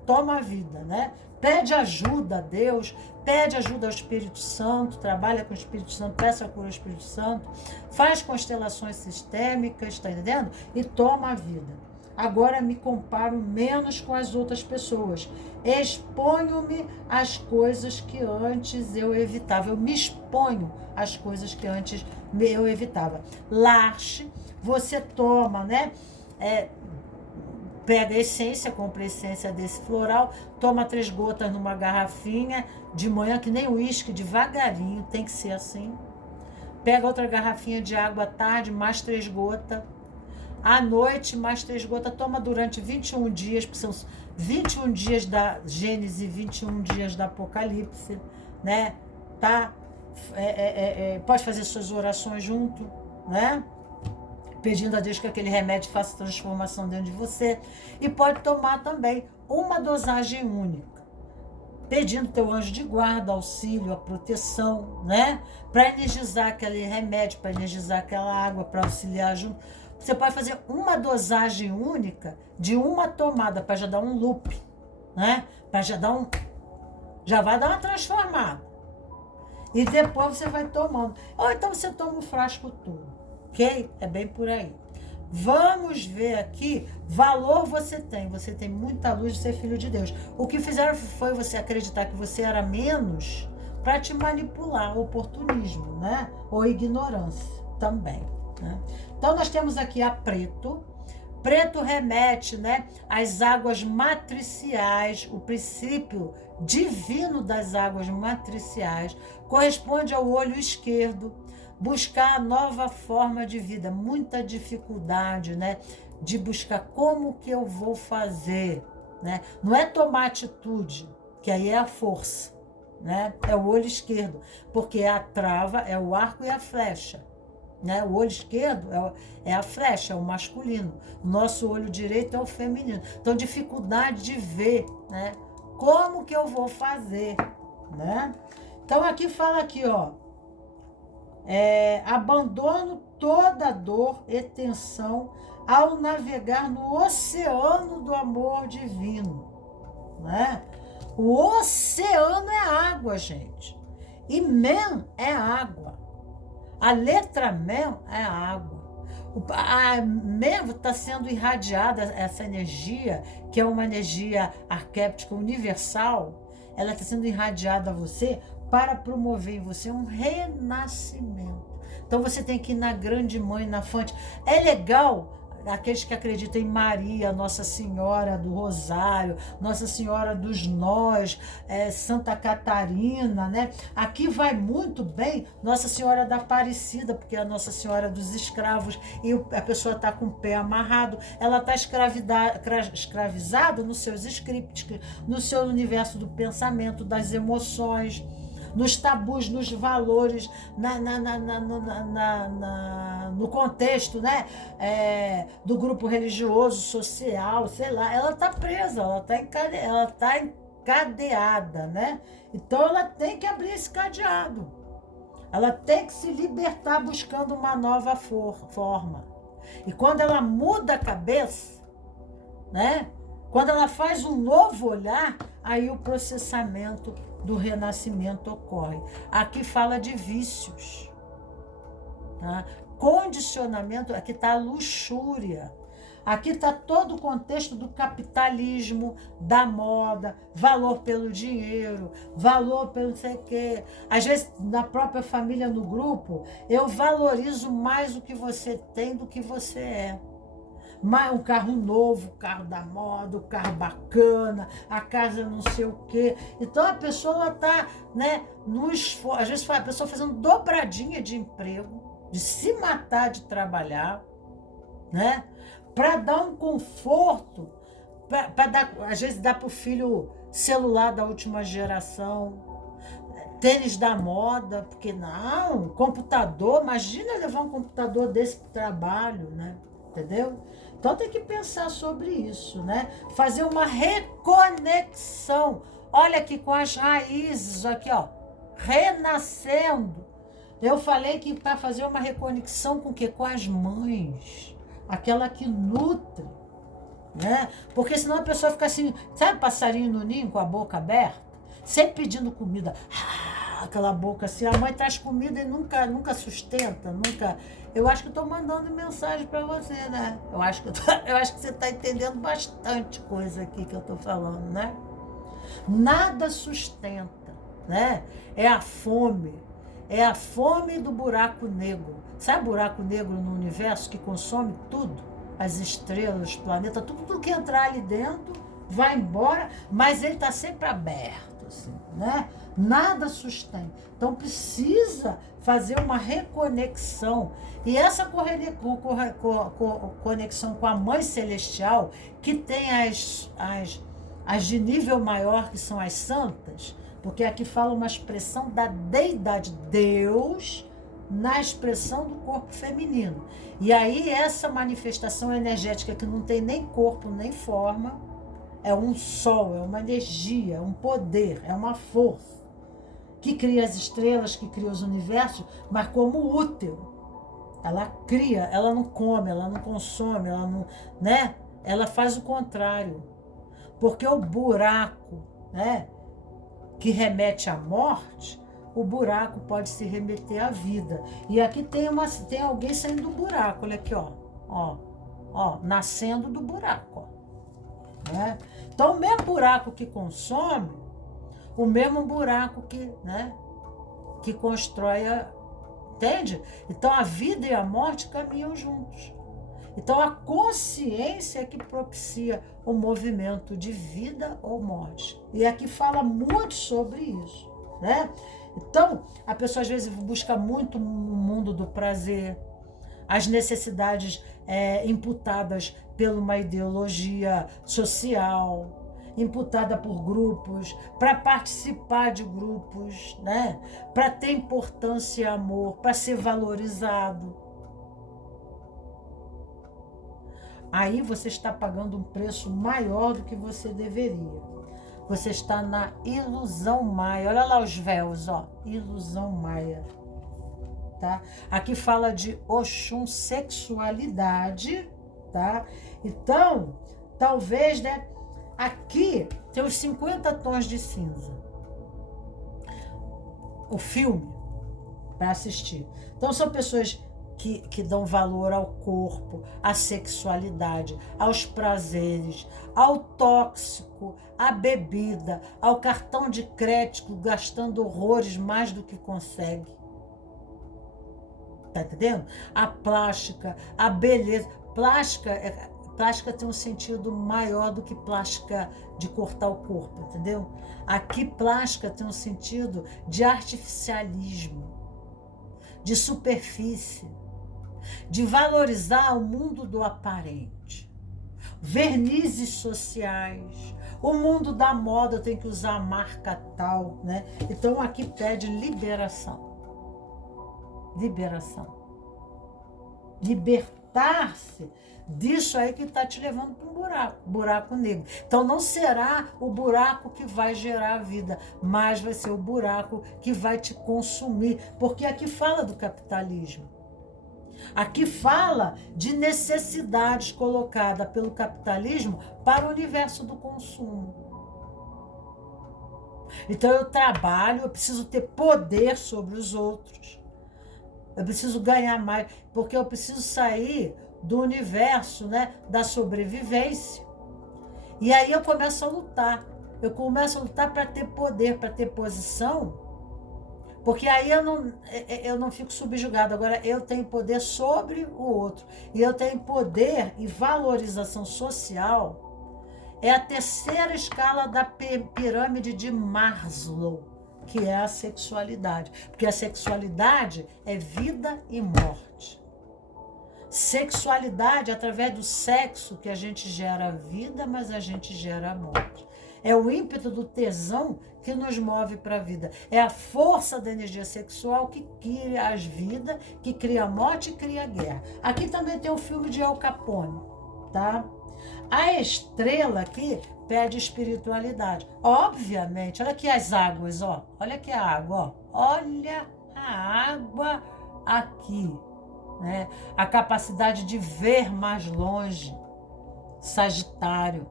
toma a vida, né? Pede ajuda a Deus, pede ajuda ao Espírito Santo, trabalha com o Espírito Santo, peça a cura ao Espírito Santo, faz constelações sistêmicas, tá entendendo? E toma a vida. Agora me comparo menos com as outras pessoas. Exponho-me às coisas que antes eu evitava. Eu me exponho às coisas que antes eu evitava. Larche, você toma, né? Pega a essência, compra a essência desse floral, toma 3 gotas numa garrafinha de manhã, que nem uísque, devagarinho, tem que ser assim. Pega outra garrafinha de água à tarde, mais 3 gotas. À noite, mais 3 gotas, toma durante 21 dias, porque são 21 dias da Gênesis e 21 dias da Apocalipse, né? Tá? Pode fazer suas orações junto, né? Pedindo a Deus que aquele remédio faça transformação dentro de você. E pode tomar também uma dosagem única, pedindo teu anjo de guarda, auxílio, a proteção, né? Para energizar aquele remédio, para energizar aquela água, para auxiliar junto. Você pode fazer uma dosagem única de uma tomada, para já dar um loop, né? Para já vai dar uma transformada. E depois você vai tomando. Ou então você toma o frasco todo, ok? É bem por aí. Vamos ver aqui, valor você tem muita luz de ser filho de Deus. O que fizeram foi você acreditar que você era menos para te manipular, oportunismo, né? Ou ignorância também, né? Então nós temos aqui a preto. Preto remete, né, às águas matriciais, o princípio divino das águas matriciais, corresponde ao olho esquerdo, buscar a nova forma de vida, muita dificuldade, né, de buscar como que eu vou fazer, né? Não é tomar atitude, que aí é a força, né? É o olho esquerdo, porque a trava é o arco e a flecha. Né? O olho esquerdo é a flecha, é o masculino. O nosso olho direito é o feminino. Então, dificuldade de ver, né? Como que eu vou fazer, né? Então aqui fala aqui, ó, abandono toda dor e tensão ao navegar no oceano do amor divino, né? O oceano é água, gente. E men é água. A letra men é água. A men está sendo irradiada, essa energia, que é uma energia arquétipa universal, ela está sendo irradiada a você para promover em você um renascimento. Então você tem que ir na grande mãe, na fonte. É legal aqueles que acreditam em Maria, Nossa Senhora do Rosário, Nossa Senhora dos Nós, Santa Catarina, né? Aqui vai muito bem Nossa Senhora da Aparecida, porque é a Nossa Senhora dos escravos, e a pessoa está com o pé amarrado, ela está escravizada nos seus scripts, no seu universo do pensamento, das emoções, nos tabus, nos valores, no contexto, né? Do grupo religioso, social, sei lá. Ela está presa, ela está encadeada, né? Então ela tem que abrir esse cadeado. Ela tem que se libertar buscando uma nova forma. E quando ela muda a cabeça, né? Quando ela faz um novo olhar, aí o processamento do renascimento ocorre. Aqui fala de vícios, tá? Condicionamento, aqui está a luxúria. Aqui está todo o contexto do capitalismo, da moda, valor pelo dinheiro, valor pelo não sei o quê. Às vezes, na própria família, no grupo, eu valorizo mais o que você tem do que você é. Um carro novo, o carro da moda, o carro bacana, a casa não sei o quê. Então a pessoa está, né, no esforço. Às vezes a pessoa fazendo dobradinha de emprego, de se matar de trabalhar, né, para dar um conforto, para dar, às vezes dá para o filho celular da última geração, tênis da moda, porque não, computador, imagina levar um computador desse para o trabalho, né? Entendeu? Então tem que pensar sobre isso, né? Fazer uma reconexão. Olha aqui com as raízes, aqui, ó, renascendo. Eu falei que para fazer uma reconexão com o quê? Com as mães, aquela que nutre, né? Porque senão a pessoa fica assim, sabe, passarinho no ninho com a boca aberta, sempre pedindo comida. Aquela boca assim, a mãe traz comida e nunca sustenta, nunca. Eu acho que estou mandando mensagem para você, né? Eu acho que você está entendendo bastante coisa aqui que eu estou falando, né? Nada sustenta, né? É a fome do buraco negro. Sabe buraco negro no universo que consome tudo? As estrelas, os planetas, tudo que entrar ali dentro vai embora, mas ele está sempre aberto, assim, né? Nada sustém. Então precisa fazer uma reconexão. E essa conexão com a Mãe Celestial, que tem as de nível maior, que são as santas, porque aqui fala uma expressão da deidade Deus na expressão do corpo feminino. E aí essa manifestação energética que não tem nem corpo nem forma, é um sol, é uma energia, é um poder, é uma força que cria as estrelas, que cria os universos, mas como útero. Ela cria, ela não come, ela não consome, ela não, né? Ela faz o contrário. Porque o buraco, né, que remete à morte, o buraco pode se remeter à vida. E aqui tem alguém saindo do buraco, olha aqui, ó, nascendo do buraco, ó, né? Então o mesmo buraco que consome, o mesmo buraco que, né, que constrói entende? Então a vida e a morte caminham juntos. Então a consciência é que propicia o movimento de vida ou morte. E aqui fala muito sobre isso, né? Então a pessoa às vezes busca muito no mundo do prazer, as necessidades imputadas por uma ideologia social, imputada por grupos, para participar de grupos, né? Para ter importância e amor, para ser valorizado. Aí você está pagando um preço maior do que você deveria. Você está na ilusão maia. Olha lá os véus, ó. Ilusão maia. Tá? Aqui fala de Oxum, sexualidade, tá? Então, talvez, né? Aqui tem os 50 tons de cinza. O filme para assistir. Então, são pessoas que dão valor ao corpo, à sexualidade, aos prazeres, ao tóxico, à bebida, ao cartão de crédito, gastando horrores mais do que consegue. Tá entendendo? A plástica, a beleza. Plástica tem um sentido maior do que plástica de cortar o corpo, entendeu? Aqui plástica tem um sentido de artificialismo, de superfície, de valorizar o mundo do aparente. Vernizes sociais. O mundo da moda tem que usar a marca tal, né? Então aqui pede liberação. Liberação. Libertar-se disso aí que está te levando para um buraco negro. Então não será o buraco que vai gerar a vida, mas vai ser o buraco que vai te consumir, porque aqui fala do capitalismo. Aqui fala de necessidades colocadas pelo capitalismo para o universo do consumo. Então eu trabalho, eu preciso ter poder sobre os outros. Eu preciso ganhar mais, porque eu preciso sair do universo, né, da sobrevivência. E aí eu começo a lutar. Eu começo a lutar para ter poder, para ter posição, porque aí eu não fico subjugado. Agora eu tenho poder sobre o outro. E eu tenho poder e valorização social. É a terceira escala da pirâmide de Maslow, que é a sexualidade. Porque a sexualidade é vida e morte. Sexualidade, através do sexo, que a gente gera a vida, mas a gente gera a morte. É o ímpeto do tesão que nos move para a vida. É a força da energia sexual que cria as vidas, que cria a morte e cria a guerra. Aqui também tem o filme de Al Capone, tá? A estrela aqui pede espiritualidade. Obviamente, olha aqui as águas, ó. Olha aqui a água, ó. Olha a água aqui, né? A capacidade de ver mais longe. Sagitário.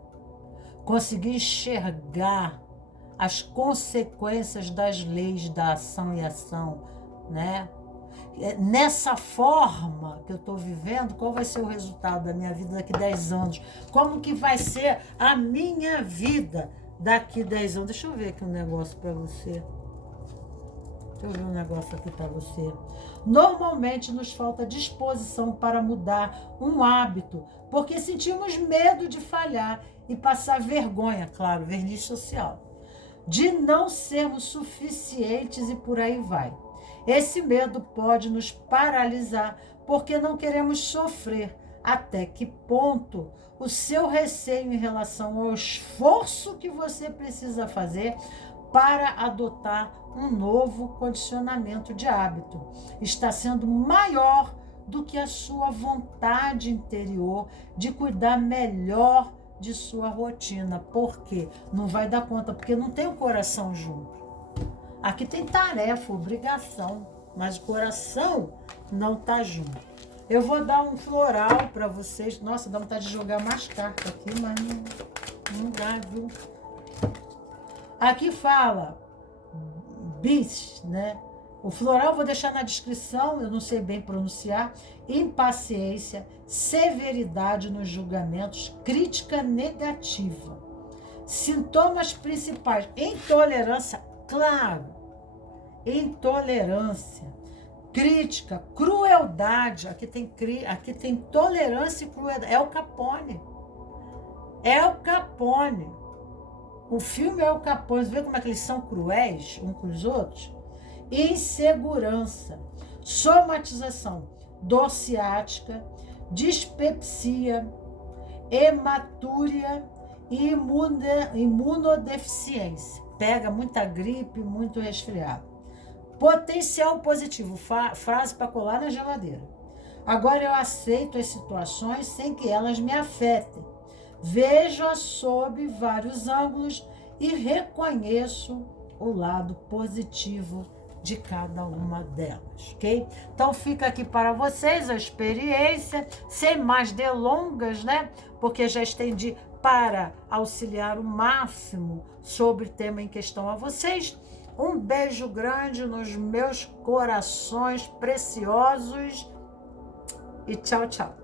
Conseguir enxergar as consequências das leis da ação e ação, né? Nessa forma que eu estou vivendo, qual vai ser o resultado da minha vida daqui a 10 anos? Como que vai ser a minha vida daqui a 10 anos? Deixa eu ver aqui um negócio para você. Deixa eu ver um negócio aqui para você. Normalmente nos falta disposição para mudar um hábito, porque sentimos medo de falhar e passar vergonha, claro, verniz social, de não sermos suficientes e por aí vai. Esse medo pode nos paralisar porque não queremos sofrer. Até que ponto o seu receio em relação ao esforço que você precisa fazer para adotar um novo condicionamento de hábito está sendo maior do que a sua vontade interior de cuidar melhor de sua rotina. Por quê? Não vai dar conta, porque não tem o coração junto. Aqui tem tarefa, obrigação, mas o coração não está junto. Eu vou dar um floral para vocês. Nossa, dá vontade de jogar mais carta aqui, mas não dá, viu? Aqui fala bis, né? O floral eu vou deixar na descrição, eu não sei bem pronunciar. Impaciência, severidade nos julgamentos, crítica negativa. Sintomas principais: intolerância, claro, intolerância, crítica, crueldade. Aqui tem tolerância e crueldade. É o Capone. É o Capone. O filme é o Capone. Você vê como é que eles são cruéis uns com os outros? Insegurança, somatização, dor ciática, dispepsia, hematúria e imunodeficiência. Pega muita gripe, muito resfriado. Potencial positivo, frase para colar na geladeira. Agora eu aceito as situações sem que elas me afetem. Vejo-a sob vários ângulos e reconheço o lado positivo de cada uma delas, ok? Então fica aqui para vocês a experiência, sem mais delongas, né? Porque já estendi para auxiliar o máximo sobre o tema em questão a vocês. Um beijo grande nos meus corações preciosos e tchau, tchau.